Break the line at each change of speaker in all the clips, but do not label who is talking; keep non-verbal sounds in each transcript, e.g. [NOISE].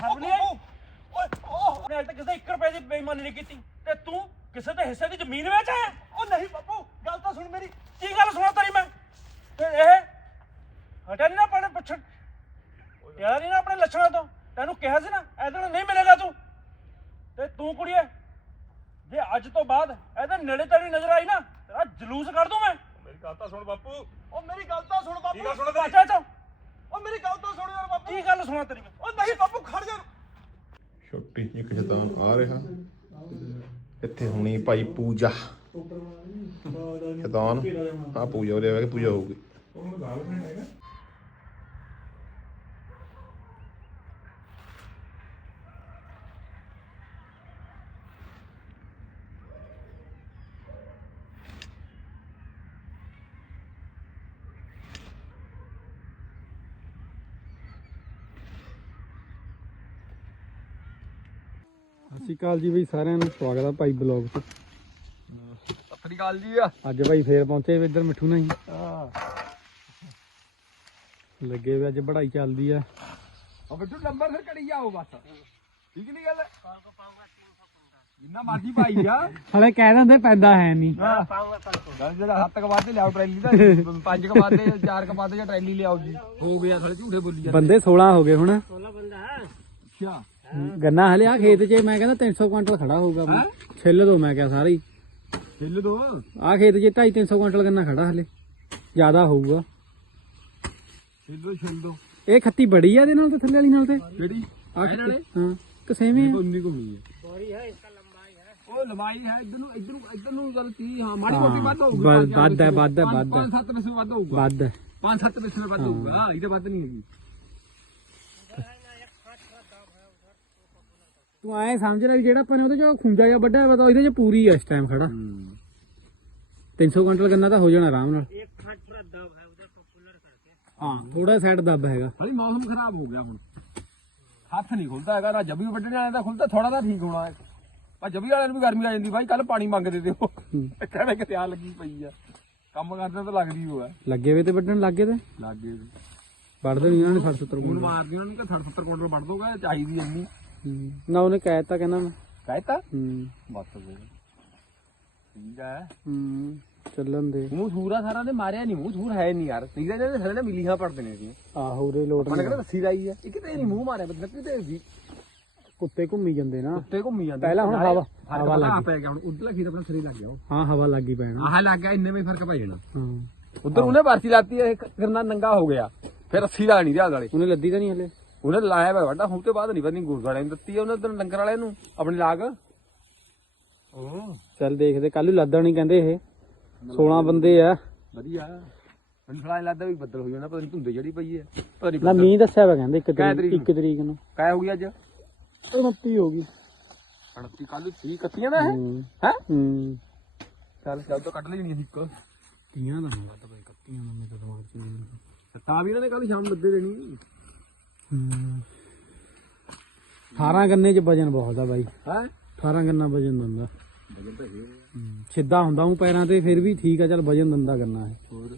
ਸ਼ਰਮ ਨਹੀਂ ਆਈ ਓਏ ਓਹ ਮੈਂ ਅੱਜ ਤੱਕ ਕਿਸੇ 1 ਰੁਪਏ ਦੀ ਬੇਈਮਾਨੀ ਨਹੀਂ ਕੀਤੀ। ਤੇ ਤੂੰ ਕਿਸੇ ਦੇ ਹਿੱਸੇ ਦੀ ਜ਼ਮੀਨ ਵੇਚ ਆਇਆ?
ਉਹ ਨਹੀਂ ਬਾਪੂ ਗੱਲ ਤਾਂ ਸੁਣ ਮੇਰੀ।
ਕੀ ਗੱਲ ਸੁਣਾ ਤੇਰੀ ਮੈਂ? ਤੇ ਇਹ ਹਟਿਆ ਨੀ ਨਾ ਆਪਣੇ ਪੁੱਛਣ ਯਾਰ ਨਹੀਂ ਨਾ ਆਪਣੇ ਲੱਛਣਾਂ ਤੋਂ। ਤੈਨੂੰ ਕਿਹਾ ਸੀ ਨਾ ਇਹਦੇ ਨਾਲ ਨਹੀਂ ਮਿਲੇਗਾ ਤੂੰ। ਤੇ ਤੂੰ ਕੁੜੀਏ ਜੇ ਅੱਜ ਤੋਂ ਬਾਅਦ ਇਹਦੇ ਨੇੜੇ ਤੇਰੀ ਨਜ਼ਰ ਆਈ ਨਾ ਤੇਰਾ ਜਲੂਸ ਕੱਢ ਦੂੰ ਮੈਂ।
ਮੇਰੀ ਗੱਲ ਤਾਂ ਸੁਣ ਬਾਪੂ। ਉਹ ਮੇਰੀ ਗੱਲ ਤਾਂ ਸੁਣ ਬਾਪੂ
ਕੀ ਗੱਲ ਸੁਣਾ ਤੇਰੀ? ਚਾਚਾ
ਉਹ ਮੇਰੀ ਗੱਲ ਤਾਂ ਸੁਣ ਯਾਰ ਬਾਪੂ।
ਕੀ ਗੱਲ ਸੁਣਾ ਤੇਰੀ ਮੈਂ?
ਉਹ ਨਹੀਂ ਬਾਪੂ ਖੜ ਜਾ।
ਛੋਟੀ ਜਿਹੀ ਇੱਕ ਸ਼ੈਤਾਨ ਆ ਰਿਹਾ। ਇੱਥੇ ਹੋਣੀ ਭਾਈ ਪੂਜਾ। ਸ਼ੈਤਾਨ ਆ ਪੂਜਾ ਉਰੇ ਆਵੇ ਪੂਜਾ ਹੋਊਗੀ।
ਸਤਿ ਸ਼੍ਰੀ ਅਕਾਲ ਜੀ ਬਈ ਸਾਰਿਆਂ ਨੂੰ ਸਵਾਗਤ ਆ ਭਾਈ ਬਲੌਗ 'ਚ
ਸਤਿ ਸ੍ਰੀ ਅਕਾਲ ਜੀ। ਆ
ਅੱਜ ਭਾਈ ਫੇਰ ਪਹੁੰਚੇ ਵੀ ਇੱਧਰ ਮਿੱਠੂ ਨਹੀਂ ਲੱਗੇ ਵੀ ਅੱਜ ਬੜਾਈ ਚੱਲਦੀ ਆ।
ਉਹ ਬਿੱਟੂ ਨੰਬਰ ਫਿਰ ਕੜੀ ਜਾਓ ਬਸ। ਠੀਕ ਨਹੀਂ ਗੱਲ? ਜਿੰਨਾ ਮਰਜ਼ੀ ਭਾਈ ਆ
ਹਲੇ ਕਹਿ ਦਿੰਦੇ ਪੈਂਦਾ ਹੈ ਨਹੀਂ
ਗੱਲ ਜਿਹੜਾ ਹੱਥ ਕਵਾ ਤੇ ਲਿਆਓ ਟਰੈਲੀ ਦਾ ਪੰਜ ਕਵਾ ਦੇ ਚਾਰ ਕਵਾ ਦੇ ਜਾਂ ਟਰੈਲੀ ਲਿਆਓ ਜੀ। ਹੋ ਗਿਆ ਥੋੜੇ ਝੂਠੇ ਬੋਲੀ ਜਾਂਦੇ।
ਬੰਦੇ 16 ਹੋ ਗਏ ਹੁਣ।
ਅੱਛਾ।
ਗੰਨਾ ਹਲੇ ਆ ਖੇਤ 'ਚ ਮੈਂ ਕਹਿੰਦਾ 300 ਕੁਇੰਟਲ ਖੜਾ ਹੋਊਗਾ। ਛਿੱਲ ਦੋ ਮੈਂ ਕਿਹਾ ਸਾਰੀ
ਹਿੱਲ ਦੋ?
ਆ ਖੇਤ 'ਚ 2.5 300 ਕੁਇੰਟਲ ਗੰਨਾ ਖੜਾ ਹਲੇ। ਜ਼ਿਆਦਾ ਹੋਊਗਾ।
ਹਿੱਲ ਦੋ ਛਿੱਲ ਦੋ।
ਇਹ ਖੱਤੀ ਬੜੀ ਆ ਇਹਦੇ ਨਾਲ ਤੇ ਥੱਲੇ ਵਾਲੀ ਨਾਲ ਤੇ?
ਕਿਹੜੀ?
ਆ ਹਾਂ ਕਸੇਵੇਂ ਆ?
ਉਨੀ ਘੁੰਮੀ ਹੈ। ਬੋਰੀ ਹੈ ਇਸਕਾ ਲੰਬਾਈ ਹੈ ਉਹ ਲੰਬਾਈ ਹੈ ਇਧਰ ਨੂੰ ਇਧਰ ਨੂੰ ਇਧਰ ਨੂੰ ਗੱਲ 30 ਹਾਂ ਮਾੜੀ ਮੋਟੀ ਵੱਧ ਹੋਊਗੀ।
ਵੱਧ- ਹੈ, ਵੱਧ ਹੈ, ਵੱਧ ਹੈ।
5-7 ਪੈਸੇ ਵੱਧ ਹੋਊਗਾ।
ਵੱਧ ਹੈ।
5-7 ਪੈਸੇ ਵੱਧ ਹੋਊਗਾ। ਹਾਲੀ ਤੇ ਵੱਧ ਨਹੀਂ ਹੈਗੀ।
ਤੂੰ ਐ ਸਮਝ ਲੈ ਵੀ ਜਿਹੜਾ ਆਪਾਂ ਨੇ ਉਹਦੇ ਚ ਖੁੰਜਾ ਜਾਂ ਵੱਡਾ ਵਾ ਤਾਂ ਉਹਦੇ ਚ ਪੂਰੀ ਆ ਇਸ ਟਾਈਮ ਖੜਾ। 300 ਕੁਇੰਟਲ ਗੰਨਾ ਤਾਂ ਹੋ ਜਾਣਾ ਆਰਾਮ ਨਾਲ। ਹਾਂ ਥੋੜਾ ਸਾਈਡ ਦੱਬ ਹੈਗਾ।
ਭਾਈ ਮੌਸਮ ਖਰਾਬ ਹੋ ਗਿਆ ਹੁਣ। ਹੱਥ ਨਹੀਂ ਖੁੱਲਦਾ ਹੈਗਾ ਨਾ ਜੱਬੀ ਵੱਢਣੇ ਵਾਲੇ ਦਾ ਖੁੱਲਦਾ ਥੋੜਾ ਤਾਂ ਠੀਕ ਹੋਣਾ ਹੈ। ਪਰ ਜੱਬੀ ਵਾਲਿਆਂ ਨੂੰ ਵੀ ਗਰਮੀ ਆ ਜਾਂਦੀ ਭਾਈ ਕੱਲ ਪਾਣੀ ਮੰਗਦੇ ਤੇ ਉਹ ਕਹਿੰਦੇ ਕਿ ਤਿਆਰ ਲੱਗੀ ਪਈ ਆ। ਕੰਮ ਕਰਦੇ ਤਾਂ ਲੱਗਦੀ ਉਹ ਹੈ
ਲੱਗੇ ਵੇ ਤੇ ਵੱਢਣ ਲੱਗੇ ਤੇ?
ਲੱਗੇ
ਵੱਢ ਦੇਣੀ ਉਹਨਾਂ ਨੇ 60 70
ਹੁਣ ਮਾਰਦੀ ਉਹਨਾਂ ਨੂੰ ਕਿ 60 70 ਕੁਇੰਟਲ ਵੱਢ ਦੋਗਾ ਚਾਹੀਦੀ ਇੰਨੀ।
ਨਾ ਉਹਨੇ ਕਹਿ ਦਿੱਤਾ ਕਹਿੰਦਾ ਮੈਂ।
ਕਹਿਤਾ?
ਹੂੰ।
ਬਸ ਫਿਰ ਠੀਕ ਹੈ
ਹੂੰ ਚੱਲਣ ਦੇ।
ਮੂੰਹ ਸੂਰਾ ਸਾਰਾ ਨੇ ਮਾਰਿਆ ਨਹੀਂ ਮੂੰਹ ਸੂਰ ਹੈ ਨਹੀਂ ਯਾਰ। ਸੀਗਾ ਜਿਹੜੇ ਸਾਰੇ ਨੇ ਮਿਲੀਆਂ ਪੜਦੇ ਨੇ ਸੀ।
ਆਹੋ ਰੇ ਲੋਟ
ਮਨ ਕਹਿੰਦਾ ਰੱਸੀ ਲਾਈ ਆ? ਇਹ ਕਿਤੇ ਨਹੀਂ ਮੂੰਹ ਮਾਰਿਆ ਬੰਦਾ ਕਿਤੇ ਵੀ।
ਕੁੱਤੇ ਘੁੰਮੀ ਜਾਂਦੇ ਨਾ।
ਉੱਤੇ ਘੁੰਮੀ ਜਾਂਦੇ।
ਪਹਿਲਾਂ ਹੁਣ ਹਵਾ-
ਹਵਾ
ਲੱਗ
ਪੈ ਗਿਆ ਹੁਣ ਉਧਰਲਾ ਖੀਰ ਆਪਣਾ ਸਰੀ ਲੱਗ ਗਿਆ
ਹਾਂ ਹਵਾ ਲੱਗੀ ਪੈਣਾ
ਆਹ ਲੱਗ ਗਿਆ ਇੰਨੇ ਵਿੱਚ ਫ਼ਰਕ ਪੈ ਜਾਣਾ।
ਹਾਂ।
ਉਧਰ ਉਹਨੇ ਵਰਤੀ ਲਾਤੀ ਇਹ ਕਰਨਾ ਨੰਗਾ ਹੋ ਗਿਆ। ਫਿਰ ਰੱਸੀ ਲਾ ਨਹੀਂ ਰਿਆ ਵਾਲੇ।
ਉਹਨੇ ਲੱਦੀ ਤਾਂ ਨਹੀਂ ਹਲੇ।
ਉਹਨੇ ਲਾਇਆ ਵਾ ਵੱਡਾ ਹੁਣ ਤੇ ਬਾਅਦ ਨਹੀਂ ਪਤਾ ਗੁਰਦੁਆਰੇ ਨੇ ਦਿੱਤੀ ਆ ਉਹਨੇ ਉਧਰ ਲੰਗਰ ਵਾਲੇ ਨੂੰ ਆਪਣੀ ਲਾਗ। ਉਹ
ਚੱਲ ਦੇਖਦੇ ਕੱਲ ਨੂੰ ਲੱਦਣ ਨਹੀਂ ਕਹਿੰਦੇ ਇਹ। 16 ਬੰਦੇ ਆ।
ਵਧੀਆ। ਮੈਨੂੰ ਥੋੜਾ ਲੱਗਦਾ ਵੀ ਬੱਦਲ ਹੋ ਜਾਣਾ ਪਤਾ ਨਹੀਂ ਧੁੰਦੇ ਜਿਹੜੀ ਪਈ ਹੈ ਪਤਾ ਨਹੀਂ
ਨਾ ਮੀਂਹ ਦੱਸਿਆ ਵਾ ਕਹਿੰਦੇ 1
ਕਿਹ
ਤਰੀਕ
ਤਰੀਕ
1 ਤਰੀਕ ਨੂੰ।
ਕਾਇ ਹੋ ਗਈ ਅੱਜ?
29 ਹੋ ਗਈ।
38 ਕੱਲ 30 ਕੱਤੀਆਂ ਦਾ ਹੈ।
ਹੂੰ?
ਹੈ। ਚੱਲ ਚੱਲ ਤਾਂ ਕੱਢ ਲੈਣੀ ਸੀ ਇੱਕ।
ਤੀਆਂ ਦਾ ਹੋਗਾ ਤਾਂ ਬਈ ਕੱਤੀਆਂ ਦਾ ਮੇਰੇ ਦਿਮਾਗ 'ਚ ਨਹੀਂ
ਤਾਂ ਵੀ ਇਹਨਾਂ ਨੇ ਕੱਲ ਸ਼ਾਮ ਨੂੰ ਲੱਦੇ ਦੇਣੀ।
18 ਗੰਨੇ 'ਚ ਵਜਨ ਬਹੁਤ ਆ ਬਾਈ।
ਹੈ?
18 ਗੰਨਾ ਵਜਨ ਦਿੰਦਾ। ਹੂੰ, ਸਿੱਧਾ ਹੁੰਦਾ ਹੂੰ ਪੈਰਾਂ ਤੇ ਫਿਰ ਵੀ ਠੀਕ ਆ ਚੱਲ ਵਜਨ ਦਿੰਦਾ ਗੰਨਾ ਹੈ
ਹੋਰ?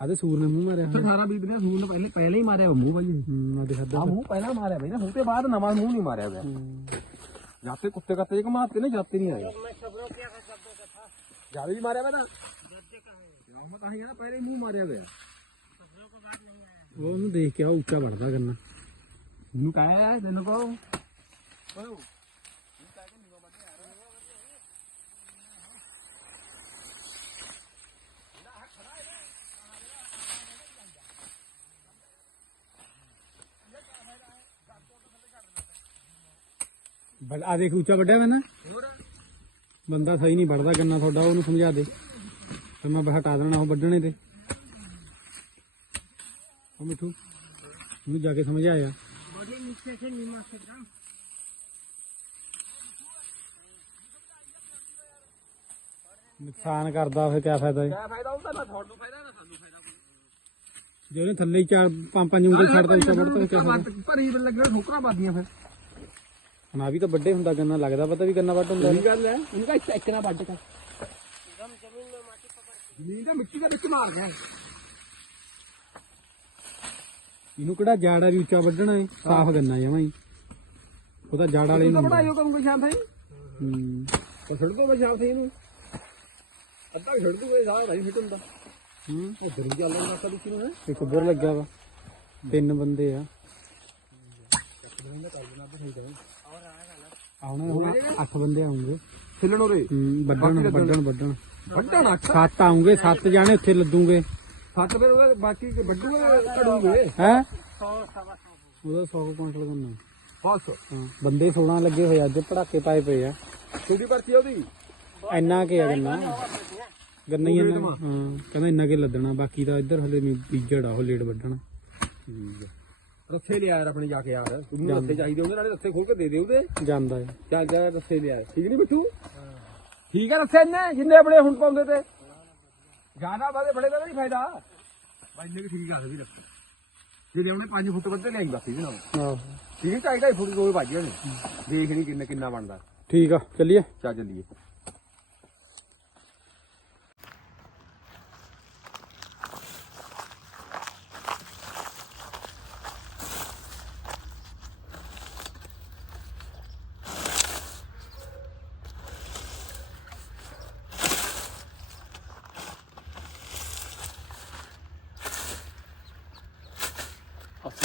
ਆਦੇ ਸੂਰ ਨੇ ਮੂੰਹ ਮਾਰਿਆ
ਉੱਥੇ 18 20 ਦਿਨਾਂ ਸੂਰ ਨੇ ਪਹਿਲੇ ਪਹਿਲੇ ਹੀ ਮਾਰਿਆ ਮੂੰਹ ਭਾਈ
ਹੂੰ ਆਦੇ ਹੱਦਾਂ
ਆ। ਮੂੰਹ ਪਹਿਲਾਂ ਮਾਰਿਆ ਬਈ ਨਾ ਹੁਣ ਤੇ ਬਾਅਦ ਨਵਾਂ ਮੂੰਹ ਨਹੀਂ ਮਾਰਿਆ ਹੋਇਆ ਜਾਤੇ ਕੁੱਤੇ ਕੱਤੇ ਜੇ ਮਾਰਤੇ ਨੇ ਜਾਤੇ ਨਹੀਂ ਆਏ। ਜਾਵੇ ਵੀ ਮਾਰਿਆ ਵਾ ਤਾਂ। ਮੈਂ ਤਾਂ ਹੀ ਨਾ ਪਹਿਲੇ ਮੂੰਹ ਮਾਰਿਆ
ਉਹ ਉਹਨੂੰ ਦੇਖ ਕੇ ਆ ਉੱਚਾ ਵੱਢਦਾ ਗੰਨਾ।
ਇਹਨੂੰ ਕਾਇਆ ਤੈਨੂੰ ਕੋ
ਬਲ ਆ ਦੇਖ ਉੱਚਾ ਵੱਡਿਆ ਵਾ ਨਾ ਬੰਦਾ ਸਹੀ ਨਹੀਂ ਵੱਢਦਾ ਗੰਨਾ ਤੁਹਾਡਾ ਉਹਨੂੰ ਸਮਝਾ ਦੇ। ਤੇ ਮੈਂ ਹਟਾ ਦੇਣਾ ਉਹ ਵੱਢਣੇ ਤੇ। ਉਹ ਮਿੱਠੂ ਉਹਨੂੰ ਜਾ ਕੇ ਸਮਝਾਇਆ ਨੁਕਸਾਨ ਕਰਦਾ ਫਿਰ ਕਿਆ ਫਾਇਦਾ ਹੈ
ਕਿਆ ਫਾਇਦਾ ਹੁੰਦਾ? ਨਾ ਤੁਹਾਨੂੰ ਫਾਇਦਾ ਨਾ ਸਾਨੂੰ ਫਾਇਦਾ
ਜੇ ਉਹਨੇ ਥੱਲੇ ਹੀ ਚਾਰ ਪੰਜ ਪੰਜ ਉਂਗਲ ਛੱਡਦਾ ਉੱਚਾ ਵੱਢਦਾ ਕਿਆ ਫਾਇਦਾ?
ਭਰੀ ਲੱਗਣਾ ਠੋਕਰਾਂ ਵੱਜਦੀਆਂ ਫਿਰ।
ਆ ਵੀ ਤਾਂ ਵੱਡੇ ਹੁੰਦਾ ਗੰਨਾ ਲੱਗਦਾ ਪਤਾ ਵੀ ਗੰਨਾ ਵੱਢ ਹੁੰਦਾ।
ਸਹੀ ਗੱਲ ਹੈ। ਉਹਨੂੰ ਕਾ ਇੱਕ ਇੱਕ ਨਾ ਵੱਢ ਕਰ ਜ਼ਮੀਨ ਦਾ ਮਿੱਟੀ ਦਾ ਵਿੱਚ ਮਾਰ ਗਿਆ।
ਇਹਨੂੰ ਕਿਹੜਾ ਜਾੜਾ ਵੀ ਉੱਚਾ ਵੱਢਣਾ ਏ ਸਾਫ਼ ਕਰਨਾ ਜਮਾਂ ਹੀ। ਉਹ ਤਾਂ ਜਾੜ ਵਾਲੇ
ਤੂੰ
ਨੂੰ
ਤਾਂ ਬਣਾਇਓ ਕੰਮ ਕੋਈ ਸ਼ਾਮ ਥਾਈ
ਹੂੰ।
ਉਹ ਛੱਡ ਦੋ ਸ਼ਾਮ ਥਾਈ ਇਹਨੂੰ। ਅੱਧਾ ਛੱਡ ਦੂਗਾ ਸਾਹ ਨਹੀਂ ਫਿੱਟ ਹੁੰਦਾ
ਹੂੰ।
ਉਧਰ ਹੀ ਚੱਲ ਰਿਹਾ ਕਦੀ ਕਿਨੂੰ ਹੈ।
ਇੱਕ ਉਧਰ ਲੱਗਿਆ ਵਾ। ਤਿੰਨ ਬੰਦੇ ਆ। ਆਉਣੇ ਹੁਣ 8 ਬੰਦੇ ਆਉਂਗੇ
ਖਿੱਲਣ ਉਰੇ।
ਹੂੰ ਵੱਢਣ ਵੱਢਣ ਵੱਢਣ।
ਵੱਡਾ ਅੱਠ?
ਸੱਤ ਆਉਂਗੇ ਸੱਤ ਜਾਣੇ ਉੱਥੇ ਲੱਦੂਗੇ।
ਸੱਤ ਫਿਰ ਉਹਦੇ ਬਾਕੀ ਵੱਡੂਗੇ ਘੜੂਗੇ।
ਹੈ? 100 ਉਹਦਾ 100 ਕੁਇੰਟਲ ਕਰਨਾ।
ਬਸ
ਹਾਂ ਬੰਦੇ 16 ਲੱਗੇ ਹੋਏ ਅੱਜ ਪੜਾਕੇ ਪਾਏ ਪਏ ਆ।
ਛੋਟੀ ਪਰਚੀ ਆ ਉਹਦੀ?
ਇੰਨਾ ਕੇ ਆ ਗੰਨਾ। ਗੰਨਾ। ਹੀ ਇੰਨਾ। ਹਾਂ ਕਹਿੰਦਾ ਇੰਨਾ ਕੇ ਲੱਦਣਾ ਬਾਕੀ ਤਾਂ ਇੱਧਰ ਹਲੇ ਨਹੀਂ ਬੀਜੜ ਆ ਉਹ ਲੇਟ ਵੱਢਣਾ।
ਰੱਸੇ ਲਿਆ ਯਾਰ ਆਪਣੇ ਜਾ ਕੇ ਯਾਰ। ਤੁਹਾਨੂੰ ਰੱਸੇ ਚਾਹੀਦੇ ਉਹਦੇ ਨਾਲੇ ਰੱਸੇ ਖੋਲ ਕੇ ਦੇ ਦੇ ਉਹਦੇ।
ਜਾਂਦਾ ਹੈ
ਚੱਲ ਜਾ ਰੱਸੇ ਲਿਆ। ਠੀਕ ਨਹੀਂ ਬਿੱਟੂ? ਠੀਕ ਹੈ ਰੱਸੇ ਨੇ ਜਿੰਨੇ ਆਪਣੇ ਹੁਣ ਪਾਉਂਦੇ ਤੇ। ਜ਼ਿਆਦਾ ਬਾਦੇ ਬੜੇ ਦਾ ਨਹੀਂ ਫਾਇਦਾ। ਬਾਈ ਨੇ ਠੀਕ ਆ ਵੀ ਰੱਸੇ ਜਿਹੜੇ ਉਹਨੇ 5 ਫੁੱਟ ਵੱਧੇ ਲਿਆਂਦਾ ਸੀ ਜਨਾਬ
ਆਹੋ
ਠੀਕ ਹੈ ਢਾਈ ਢਾਈ ਫੁੱਟ ਦੋ ਭਾਜੀਆਂ ਨੇ ਦੇਖ ਕਿੰਨਾ ਕਿੰਨਾ ਬਣਦਾ।
ਠੀਕ ਆ ਚੱਲੀਏ।
ਚੱਲ ਚੱਲੀਏ ਸਤਿ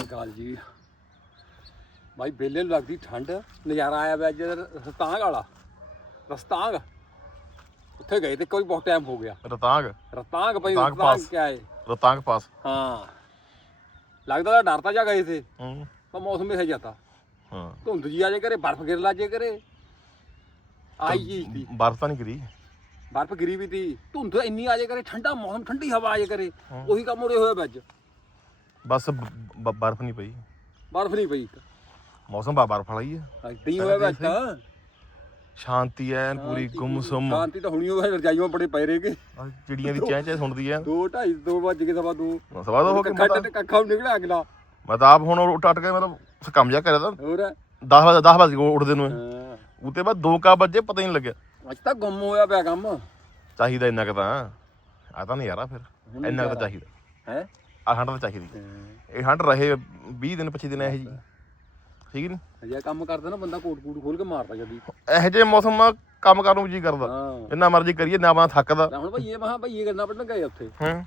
ਅਕਾਲ ਜੀ ਭਾਈ ਬੇਲੇ ਨੂੰ ਲੱਗਦੀ ਠੰਡ ਨਜ਼ਾਰਾ ਆਇਆ ਵੇ ਅੱਜ ਰਸਤਾਂਗ ਵਾਲਾ। ਰਸਤਾਂਗ। ਉੱਥੇ ਗਏ ਤੇ ਕੋਈ ਬਹੁਤ ਟਾਈਮ ਹੋ ਗਿਆ।
ਰਤਾਂਗ?
ਰਸਤਾਂਗ ਭਾਈ
ਰੋਹਤਾਂਗ
ਰਸਤਾਂਗ
ਪਾਸ।
ਕਿਆ ਹੈ
ਰਤਾਂਗ ਪਾਸ।
ਹਾਂ। ਲੱਗਦਾ ਤਾਂ ਡਰ ਤਾਂ ਜਾ ਗਏ ਥੇ
ਹੂੰ।
ਪਰ ਮੌਸਮ ਸਹੀ ਜਾਤਾ
ਹਾਂ।
ਧੁੰਦ ਜੀ ਆ ਜੇ ਕਰੇ ਬਰਫ਼ ਗਿਰ ਲਾ ਜੇ ਕਰੇ ਆਈ ਜੀ ਸੀ।
ਬਰਫ਼ ਤਾਂ ਨਹੀਂ ਕਰੀ
ਬਰਫ਼ ਗਿਰੀ ਵੀ ਤੀ। ਧੁੰਦ ਇੰਨੀ ਆ ਜੇ ਕਰੇ ਠੰਡਾ ਮੌਸਮ ਠੰਡੀ ਹਵਾ ਆ ਜੇ ਕਰੇ ਉਹੀ ਕੰਮ ਉਰੇ ਹੋਇਆ ਵਿੱਚ
ਬਸ ਬ- ਬ- ਬਰਫ਼ ਨਹੀਂ ਪਈ।
ਬਰਫ਼ ਨਹੀਂ ਪਈ।
ਮੌਸਮ ਬਾ ਬਰਫ਼ ਵਾਲਾ ਹੀ ਹੈ
ਹੀ। ਹੋਇਆ ਤਾਂ।
ਸ਼ਾਂਤੀ ਐ ਪੂਰੀ ਗੁੰਮਸੁੰਮ।
ਸ਼ਾਂਤੀ ਤਾਂ ਹੁਣੀ ਹੋਇਆ ਰਜਾਈਆਂ ਬੜੇ ਪਏ ਰਹੇਗੇ
ਆਹ ਚਿੜੀਆਂ ਦੀ ਚੈਂ ਚੈਂ ਸੁਣਦੀ ਐ।
ਦੋ ਢਾਈ ਦੋ ਵੱਜ ਕੇ ਸਵਾ ਦੋ।
ਸਵਾ ਦੋ ਹੋ ਕੇ
ਕੱਖਾ ਤੇ ਕੱਖਾ ਵੀ ਨਿਕਲਿਆ ਅਗਲਾ।
ਮੈਂ ਤਾਂ ਆਪ ਹੁਣ ਉੱਠ ਅੱਟ ਕੇ ਮਤਲਬ ਕੰਮ ਜਾ ਕਰਿਆ ਤਾਂ।
ਹੋਰ?
10 ਵਜੇ 10 ਵਜੇ ਉੱਠਦੇ ਨੂੰ। ਉਤੇ ਬਾਅਦ 2 ਕਾ ਵਜੇ ਪਤਾ ਹੀ ਨਹੀਂ ਲੱਗਿਆ।
ਅੱਜ ਤਾਂ ਗੁੰਮ ਹੋਇਆ ਪਿਆ ਕੰਮ।
ਚਾਹੀਦਾ ਇੰਨਾ ਕੁ ਤਾਂ। ਆ ਤਾਂ ਨਜ਼ਾਰਾ ਫਿਰ। ਇੰਨਾ ਕੁ ਤਾਂ ਚਾਹੀਦਾ।
ਹੈ?
ਆ ਹੰਡ ਤਾਂ ਚਾਹੀਦੀ। ਇਹ ਹੰਡ ਰਹੇ 20 ਦਿਨ 25 ਦਿਨ ਇਹ ਜੀ ਠੀਕ ਨਹੀਂ
ਅਜੇ ਕੰਮ ਕਰਦਾ ਨਾ ਬੰਦਾ ਕੋਟ ਕੂਟ ਖੋਲ ਕੇ ਮਾਰਦਾ ਜਦੀ
ਇਹੋ ਜਿਹੇ ਮੌਸਮ ਆ ਕੰਮ ਕਰਨ ਨੂੰ ਜੀ ਕਰਦਾ।
ਹਾਂ।
ਜਿੰਨਾ ਮਰਜ਼ੀ ਕਰੀਏ ਨਾ ਆਪਣਾ ਥੱਕਦਾ।
ਹੁਣ ਭਈਏ ਮਹਾ ਭਈਏ ਗੰਨਾ ਵੱਢਣ ਗਏ ਉੱਥੇ?
ਹੂੰ।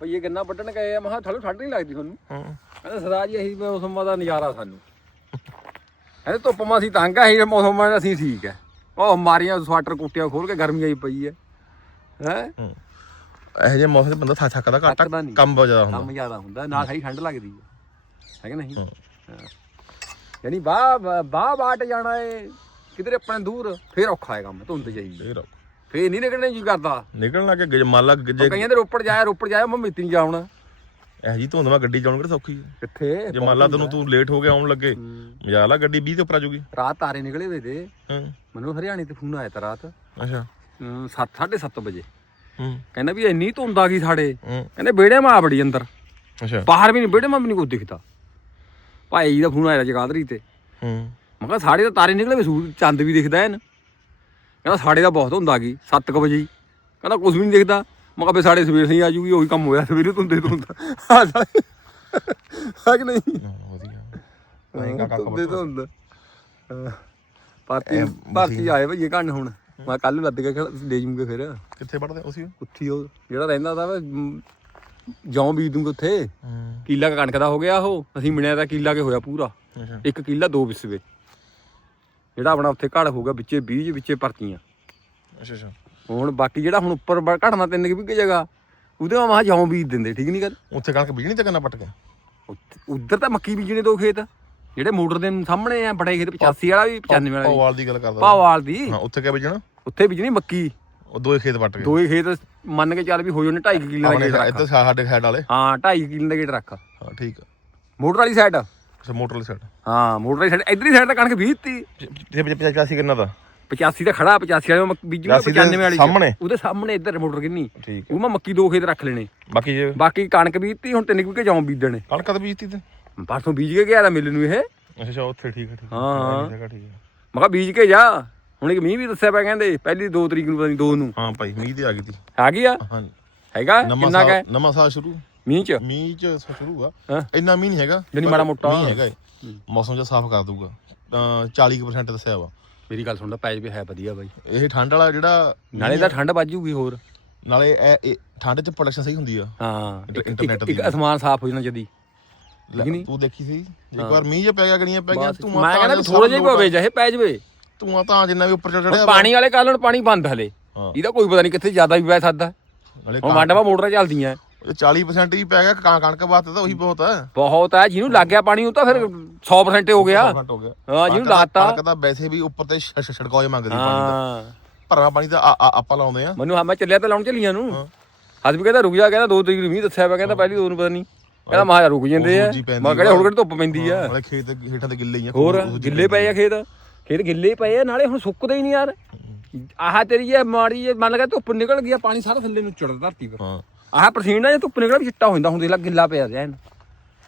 ਭਈਏ ਗੰਨਾ ਵੱਢਣ ਗਏ ਆ? ਮਹਾ ਥੱਲੋਂ ਠੰਡ ਨਹੀਂ ਲੱਗਦੀ ਤੁਹਾਨੂੰ?
ਹੂੰ।
ਕਹਿੰਦੇ ਸਰਦਾਰ ਜੀ ਅਸੀਂ ਮੌਸਮ ਦਾ ਨਜ਼ਾਰਾ ਸਾਨੂੰ। ਕਹਿੰਦੇ ਧੁੱਪ ਮਾ ਅਸੀਂ ਤੰਗ ਆ ਅਸੀਂ ਮੌਸਮ ਮਾ ਅਸੀਂ ਠੀਕ ਹੈ ਉਹ ਮਾਰੀਆਂ ਸਵਾਟਰ ਕੁੱਟੀਆਂ ਖੋਲ ਕੇ ਗਰਮੀ ਆਈ ਪਈ ਹੈ? ਹੈ।
ਇਹੋ ਜਿਹੇ ਮੌਸਮ 'ਚ ਬੰਦਾ ਥੱਕ ਥੱਕਦਾ ਘੱਟ
ਥੱਕਦਾ ਨਹੀਂ।
ਕੰਮ ਬਹੁਤ ਜ਼ਿਆਦਾ ਹੁੰਦਾ।
ਕੰਮ ਜ਼ਿਆਦਾ ਹੁੰਦਾ ਨਾਲ ਸਾਡੀ ਠੰਡ ਲੱਗਦੀ। ਹੈ ਹੈ ਕਿ ਨਹੀਂ?
ਹਾਂ।
ਯਾਨੀ ਬਾਹ ਬਾਹ ਬਾਟ ਜਾਣਾ ਏ। ਕਿਧਰੇ ਆਪਣੇ ਦੂਰ ਫੇਰ ਔਖਾ ਹੈ ਕੰਮ ਧੁੰਦ ਜਾਈ
ਫੇਰ
ਫੇਰ ਨਹੀਂ ਨਿਕਲਣੇ ਜੀ ਕਰਦਾ।
ਨਿਕਲਣ ਲੱਗੇ ਗਜ ਮੰਨ ਲਾ
ਉਹ
ਜੇ
ਕਈਆਂ ਦੇ ਰੋਪੜ ਜਾਇਆ ਰੋਪੜ ਜਾਇਆ ਮੈਂ ਮਿੱਤੀ ਨਹੀਂ ਜਾਉਣਾ
ਇਹੋ ਜੀ ਧੁੰਦ ਗੱਡੀ ਚਲਾਉਣ ਕਿਹੜੀ ਸੌਖੀ ਹੈ।
ਕਿੱਥੇ?
ਜੇ ਮੰਨ ਲਾ ਤੈਨੂੰ ਤੂੰ ਲੇਟ ਹੋ ਗਿਆ ਆਉਣ ਲੱਗੇ। ਮਜਾ ਲਾ ਗੱਡੀ 20 ਤੇ ਉੱਪਰ ਆ ਜੂਗੀ
ਰਾਤ ਤਾਰੇ ਨਿਕਲੇ ਹੋਏ ਤੇ।
ਹੂੰ।
ਮੈਨੂੰ ਹਰਿਆਣੇ ਤੇ ਫੋਨ ਆਇਆ ਤਾ ਰਾਤ।
ਅੱਛਾ।
7 7:30 ਵਜੇ।
ਹੂੰ।
ਕਹਿੰਦਾ ਵੀ ਇੰਨੀ ਧੁੰਦ ਆ ਗਈ ਸਾਡੇ।
ਹੂੰ।
ਕਹਿੰਦੇ ਵਿਹੜੇ ਮਾ ਬੜੀ ਅੰਦਰ।
ਅੱਛਾ।
ਬਾਹਰ ਵੀ ਨਹੀਂ ਵਿਹੜੇ ਮਾ ਵੀ ਨਹੀਂ ਕੁਝ ਦਿਖਦਾ। ਭਾਈ ਜੀ ਦਾ ਫੋਨ ਆਇਆ ਜਗਾਦਰੀ ਤੇ।
ਹੂੰ।
ਮੈਂ ਕਿਹਾ ਸਾਡੇ ਤਾਂ ਤਾਰੇ ਨਿਕਲੇ ਵੇ ਸੂਰ ਚੰਦ ਵੀ ਦਿਖਦਾ ਐਨ ਕਹਿੰਦਾ ਸਾਡੇ ਤਾਂ ਬਹੁਤ ਹੁੰਦਾ ਗਈ 7 ਵਜੇ ਕਹਿੰਦਾ ਕੁਝ ਵੀ ਨਹੀਂ ਦਿਖਦਾ। ਮੈਂ ਕਿਹਾ ਵੀ ਸਾਡੇ ਸਵੇਰ ਹੀ ਆ ਜੂਗੀ ਉਹੀ ਕੰਮ ਹੋਇਆ ਸਵੇਰੇ ਧੁੰਦੇ ਧੁੰਦਾ। ਆ ਕਿ ਨਹੀਂ?
ਵਧੀਆ।
ਧੁੰਦੇ ਧੁੰਦ। ਭਾਰਤੀ ਭਾਰਤੀ ਆਏ ਭਈਏ ਕੰਨ ਹੁਣ। ਮੈਂ ਕੱਲ ਨੂੰ ਲੱਦ ਕੇ ਲੈ ਜੂਗੇ ਫਿਰ।
ਕਿੱਥੇ ਪੜਦੇ ਉਸੇ
ਉੱਥੀ ਉਹ ਜਿਹੜਾ ਰਹਿੰਦਾ ਦਾ ਜੌਂ ਬੀਜ ਦੂੰਗੇ ਉੱਥੇ।
ਹੂੰ।
ਕਿੱਲਾ ਕੁ ਕਣਕ ਦਾ ਹੋ ਗਿਆ ਉਹ। ਅਸੀਂ ਮਿਣਿਆ ਦਾ ਕਿੱਲਾ ਕੇ ਹੋਇਆ ਪੂਰਾ।
ਅੱਛਾ।
ਇੱਕ ਕਿੱਲਾ ਦੋ ਵਿਸਵੇ ਜਿਹੜਾ ਆਪਣਾ ਉੱਥੇ ਘੜ ਹੋਊਗਾ ਵਿੱਚੇ ਬੀਜ ਵਿੱਚੇ
ਅੱਛਾ ਅੱਛਾ।
ਹੁਣ ਬਾਕੀ ਜਿਹੜਾ ਹੁਣ ਉੱਪਰ ਬ- ਘੜਨਾ ਤਿੰਨ ਕਿ ਜਗ੍ਹਾ ਉਹਦੇ ਮਾ ਜੌਂ ਬੀਜ ਦਿੰਦੇ ਠੀਕ ਨਹੀਂ ਗੱਲ?
ਉੱਥੇ ਕਣਕ ਬੀਜਣੀ ਤੇ ਕੰਨਾ ਪੱਟ ਕੇ?
ਉੱਥੇ- ਉੱਧਰ ਤਾਂ ਮੱਕੀ ਬੀਜਣੇ ਦੋ ਖੇਤ। ਜਿਹੜੇ ਮੋਟਰ ਦੇ ਸਾਹਮਣੇ ਆ ਬੜੇ ਖੇਤ 85 ਵਾਲਾ ਵੀ 95 ਵਾਲਾ ਵੀ।
ਪਵਾਲ ਦੀ ਗੱਲ ਕਰਦਾ।
ਭਾਵਾਲ ਦੀ।
ਹਾਂ ਉੱਥੇ ਕਿਆ ਬੀਜਣਾ?
ਉੱਥੇ ਬੀਜਣੀ ਮੱਕੀ।
ਉਹ ਦੋਏ ਖੇਤ ਪੱਟ ਕੇ
ਦੋਏ ਖੇਤ ਮੰਨ ਕੇ ਚੱਲ ਵੀ ਹੋ ਜਾਣੇ 2.5 ਕਿੱਲੇ ਦਾ
ਆਪਣੇ
ਰੱਖ।
ਇੱਧਰ ਸਾਡੇ ਸਾਈਡ ਵਾਲੇ
ਹਾਂ 2.5 ਕਿੱਲੇ ਦਾ ਗੇਟ ਰੱਖ।
ਹਾਂ ਠੀਕ ਆ।
ਮੋਟਰ ਵਾਲੀ ਸਾਈਡ
ਅੱਛਾ ਮੋਟਰ ਵਾਲੀ ਸਾਈਡ
ਹਾਂ ਮੋਟਰ ਵਾਲੀ ਸਾਈਡ ਇਧਰਲੀ ਸਾਈਡ ਤਾਂ ਕਣਕ ਬੀਜਤੀ
ਤੇ 85 ਕਿੰਨਾ ਦਾ?
85 ਦਾ ਖੜਾ 85 ਵਾਲੇ ਮੈਂ ਬੀਜੀ
85 ਦੇ
95 ਵਾਲੀ ਚ।
ਸਾਹਮਣੇ?
ਉਹਦੇ ਸਾਹਮਣੇ ਇੱਧਰ ਮੋਟਰ ਕਿੰਨੀ?
ਠੀਕ
ਉਹ ਮੈਂ ਮੱਕੀ ਦੋ ਖੇਤ ਰੱਖ ਲੈਣੇ।
ਬਾਕੀ ਜੇ
ਬਾਕੀ ਕਣਕ ਬੀਜਤੀ ਹੁਣ ਤਿੰਨ ਕੁ ਜੌਂ ਬੀਜਣੇ
ਕਣਕ ਤਾਂ ਬੀਜਤੀ ਤੇ।
ਪਰਸੋਂ ਬੀਜ ਕੇ ਗਿਆ ਤਾਂ ਮਿਲ ਨੂੰ ਇਹ।
ਅੱਛਾ ਅੱਛਾ ਉੱਥੇ ਠੀਕ ਹੈ ਠੀਕ ਹੈ
ਹਾਂ, ਹਾਂ।
ਜਗ੍ਹਾ ਠੀਕ ਹੈ
ਮੈਂ ਕਿਹਾ ਬੀਜ ਕੇ ਜਾ। ਹੁਣ ਇੱਕ ਮੀਂਹ ਵੀ ਦੱਸਿਆ ਪਿਆ ਕਹਿੰਦੇ ਪਹਿਲੀ 2 ਤਰੀਕ ਨੂੰ ਪਤਾ ਨਹੀਂ 2 ਨੂੰ।
ਹਾਂ ਭਾਈ ਮੀਂਹ ਤੇ ਆ ਗਈ ਤੀ।
ਆ ਗਈ ਆ?
ਹਾਂ
ਹੈਗਾ?
ਨਵਾਂ
ਕਿੰਨਾ ਕਾ
ਸਾਲ ਨਵਾਂ ਸਾਲ ਸ਼ੁਰੂ?
ਮੀਂਹ ਚ?
ਮੀਂਹ ਚ ਸ਼ੁਰੂ ਆ। ਇੰਨਾ ਮੀਂਹ ਨਹੀਂ ਹੈਗਾ ਪਰ
ਮਾੜਾ ਮੋਟਾ।
ਮੀਂਹ ਹੈਗਾ ਏ। ਮੌਸਮ ਜਿਹਾ ਸਾਫ਼ ਕਰ ਦੂਗਾ ਤਾਂ 40% ਦੱਸਿਆ ਵਾ।
ਮੇਰੀ ਗੱਲ ਸੁਣ ਲੈ ਪੈਜ ਵੀ ਹੈ ਵਧੀਆ ਬਾਈ।
ਇਹ ਠੰਡ ਵਾਲਾ ਜਿਹੜਾ
ਨਾਲੇ ਤਾਂ ਠੰਡ ਵੱਜੂਗੀ ਹੋਰ।
ਨਾਲੇ ਇਹ ਇਹ ਠੰਡ ਚ ਪ੍ਰੋਡਕਸ਼ਨ ਸਹੀ ਹੁੰਦੀ ਆ।
ਹਾਂ ਇੱਕ-
ਇੰਟਰਨੈਟ
ਇੱਕ- ਇੱਕ
ਦੀ।
ਅਸਮਾਨ ਸਾਫ਼ ਹੋ ਜਾਣਾ ਜਦੀ।
ਲੈ? ਤੂੰ ਦੇਖੀ ਸੀ? ਇੱਕ ਵਾਰ ਮੀਂਹ ਜਿਹਾ ਪੈ ਗਿਆ ਗਣੀਆਂ ਪੈ ਗਿਆ
ਬਸ,
ਤੂੰ
ਮੈਂ ਕਹਿੰਦਾ ਥੋੜਾ ਜਿਹਾ ਹੀ ਪਵੇ ਚਾਹੇ ਪੈ ਜਵੇ।
ਤੂੰ ਤਾਂ ਜਿੰਨਾ ਵੀ ਉੱਪਰ ਚੜ ਚੜਿਆ
ਹੁਣ ਪਾਣੀ ਵਾਲੇ ਕਾਲਣ ਪਾਣੀ ਬੰਦ ਹਲੇ।
ਹਾਂ।
ਇਹਦਾ ਕੋਈ ਪਤਾ ਨਹੀਂ ਕਿੱਥੇ ਜ਼ਿਆਦਾ ਵੀ ਪੈ ਸਕਦਾ।
ਨਾਲੇ
ਹੁਣ ਮਾਡਵਾ ਮੋਟਰਾਂ ਚੱਲਦੀਆਂ।
ਇਹ 40% ਹੀ ਪੈ ਗਿਆ ਕਾਂ ਕਣਕ ਵਾਸਤੇ ਤਾਂ ਉਹੀ ਬਹੁਤ ਹੈ
ਬਹੁਤ ਹੈ ਜਿਹਨੂੰ ਲੱਗ ਗਿਆ ਪਾਣੀ ਉਹ ਤਾਂ ਫਿਰ 100% ਹੋ ਗਿਆ।
100% ਹੋ ਗਿਆ।
ਹਾਂ ਜਿਹਨੂੰ ਲਾਤਾ।
ਕਣਕ ਤਾਂ ਵੈਸੇ ਵੀ ਉੱਪਰ ਤੇ ਛ- ਛ- ਛੜਕਾਓ ਮੰਗਦੀ ਪਾਣੀ ਦਾ।
ਹਾਂ।
ਭਰਵਾ ਪਾਣੀ ਤਾਂ ਆ- ਆ- ਆਪਾਂ ਲਾਉਂਦੇ ਆ।
ਮੈਨੂੰ ਹਾਂ ਮੈਂ ਚੱਲਿਆ ਤਾਂ ਲਾਉਣ ਚੱਲੀਆਂ ਨੂੰ।
ਹਾਂ।
ਹੱਦ ਵੀ ਕਹਿੰਦਾ ਰੁਕ ਜਾ ਕਹਿੰਦਾ ਦੋ ਤਰੀਕ ਨੂੰ ਮੀਂਹ ਦੱਸਿਆ ਵਾ ਕਹਿੰਦਾ ਪਹਿਲੀ ਦੋ ਨੂੰ ਪਤਾ ਨਹੀਂ। ਕਹਿੰਦਾ ਮਹਾ ਰੁਕ ਜਾਂਦੇ ਆ।
ਪੈਂਦੀ
ਮੈਂ ਕਹਿੰਦਾ
ਆ।
ਹੁਣ ਕਿਹੜੀ ਧੁੱਪ ਪੈਂਦੀ ਆ।
ਨਾਲੇ ਖੇਤ ਹੇਠਾਂ ਤੇ ਗਿੱਲੇ ਹੀ ਆ
ਹੋਰ ਗਿੱਲੇ ਪਏ ਆ। ਖੇਤ? ਖੇਤ ਗਿੱਲੇ ਪਏ ਆ ਨਾਲੇ ਹੁਣ ਸੁੱਕਦੇ ਹੀ ਨਹੀਂ ਯਾਰ। ਆਹ ਤੇਰੀ ਇਹ ਮਾੜੀ ਜੇ ਮੰਨ ਲਗਾ ਧੁੱਪ ਨਿਕਲ ਗਿਆ ਪਾਣੀ ਸਾਰਾ ਥੱਲੇ ਨੂੰ ਚੜਦਾ ਧਰਤੀ 'ਤੇ।
ਹਾਂ।
ਆਹ ਪਸੀਨਾ ਜੇ ਧੁੱਪ ਨਿਕਲ ਵੀ ਚਿੱਟਾ ਹੋ ਜਾਂਦਾ ਹੁਣ ਦੇਖ ਲੈ ਗਿੱਲਾ ਪਿਆ ਰਿਹਾ ਇਹਨੂੰ।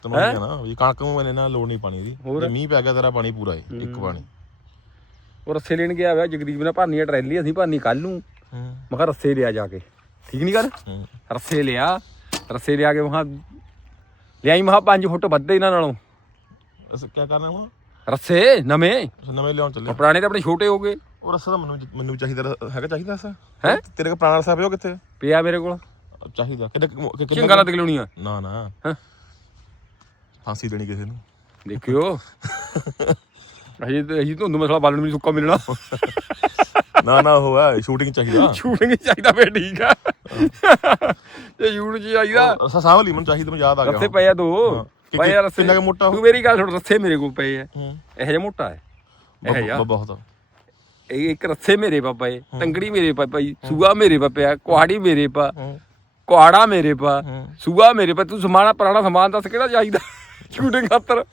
ਇਹ ਨਾ ਵੀ ਕਣਕ ਨੂੰ ਮੈਨੇ ਨਾ ਲੋੜ ਨਹੀਂ ਪਾਣੀ ਦੀ।
ਹੋਰ?
ਜੇ ਮੀਂਹ ਪੈ ਗਿਆ ਤੇਰਾ ਪਾਣੀ ਪੂਰਾ ਹੈ ਇੱਕ ਪਾਣੀ।
ਉਹ ਰੱਸੇ ਲੈਣ ਗਿਆ ਹੋਇਆ ਜਗਦੀਪ ਨੇ ਭਰਨੀ ਆ ਟਰੈਲੀ ਅਸੀਂ ਭਰਨੀ ਕੱਲ ਨੂੰ।
ਹੂੰ।
ਮੈਂ ਕਿਹਾ ਰੱਸੇ ਲਿਆ ਜਾ ਕੇ। ਠੀਕ ਨਹੀਂ ਗੱਲ?
ਹੂੰ।
ਰੱਸੇ ਲਿਆ ਰੱਸੇ ਲਿਆ ਕੇ ਮਹਾ ਲਿਆਈ ਮਹਾ 5 ਫੁੱਟ ਵੱਧੇ ਇਹਨਾਂ ਨਾਲੋਂ।
ਅਸੀਂ ਕੀ ਕਰਨਾ ਹੁਣ
ਰੱਸੇ ਨਵੇਂ?
ਨਵੇਂ ਲਿਆਉਣ ਚੱਲੇ
ਪੁਰਾਣੇ ਤਾਂ ਆਪਣੇ ਛੋਟੇ ਹੋ ਗਏ।
ਉਹ ਰਸਾ ਤਾਂ ਮੈਨੂੰ ਮੈਨੂੰ ਵੀ ਚਾਹੀਦਾ ਰ- ਹੈਗਾ ਚਾਹੀਦਾ ਰਸਾ?
ਹੈਂ?
ਤੇਰੇ ਕੋਲ ਪੁਰਾਣਾ ਰਸਾ ਪਿਆ ਉਹ ਕਿੱਥੇ?
ਪਿਆ ਮੇਰੇ ਕੋਲ।
ਚਾਹੀਦਾ। ਕਿੰਨੇ ਕਿ- ਕਿ- ਕਿੰਨੇ
ਲਾਉਣੀ ਆ
ਨਾ ਨਾ।
ਹੈਂ?
ਫਾਂਸੀ ਦੇਣੀ ਕਿਸੇ ਨੂੰ।
ਦੇਖਿਓ। ਅਜੇ ਤਾਂ ਅਜੇ ਧੁੰਦ ਮਸਲਾ ਬਾਲਣ ਵੀ ਸੁੱਕਾ ਮਿਲਣਾ।
ਨਾ ਨਾ ਉਹ ਹੈ ਸ਼ੂਟਿੰਗ ਚਾਹੀਦਾ।
ਸ਼ੂਟਿੰਗ ਚਾਹੀਦਾ ਫੇ ਠੀਕ ਆ। ਇਹ ਯੂਟ ਚਾਹੀਦਾ।
ਰਸਾ ਸਾਂਭ ਲਈ ਮੈਨੂੰ ਚਾਹੀਦਾ ਮੈਨੂੰ ਯਾਦ ਆ ਗਿਆ।
ਰੱਸੇ ਪਏ ਆ ਦੋ।
ਹਾਂ। ਕਿ-
ਪਏ ਆ ਰੱਸੇ
ਕਿੰਨਾ ਕੁ ਮੋਟਾ ਉਹ?
ਤੂੰ ਮੇਰੀ ਗੱਲ ਸੁਣ ਰੱਸੇ ਮੇਰੇ ਕੋਲ ਪਏ ਆ।
ਹੂੰ।
ਇਹ ਜਿਹਾ ਮੋਟਾ ਹੈ। ਇਹ ਜਿਹਾ।
ਬਹੁਤ।
ਇਹ ਇੱਕ ਰੱਸੇ ਮੇਰੇ ਪਾ ਪਏ ਤੰਗੜੀ ਮੇਰੇ ਪਾ ਪਈ ਸੂਆ ਮੇਰੇ ਪਾ ਪਿਆ ਕੁਹਾੜੀ ਮੇਰੇ ਪਾ
ਹੂੰ।
ਕੁਹਾੜਾ ਮੇਰੇ ਪਾ
ਹੂੰ।
ਸੂਆ ਮੇਰੇ ਪਾ। ਤੂੰ ਸਮਾਨਾ ਪੁਰਾਣਾ ਸਮਾਨ ਦੱਸ ਕਿਹੜਾ ਚਾਹੀਦਾ? ਸ਼ੂਟਿੰਗ ਖਾਤਰ।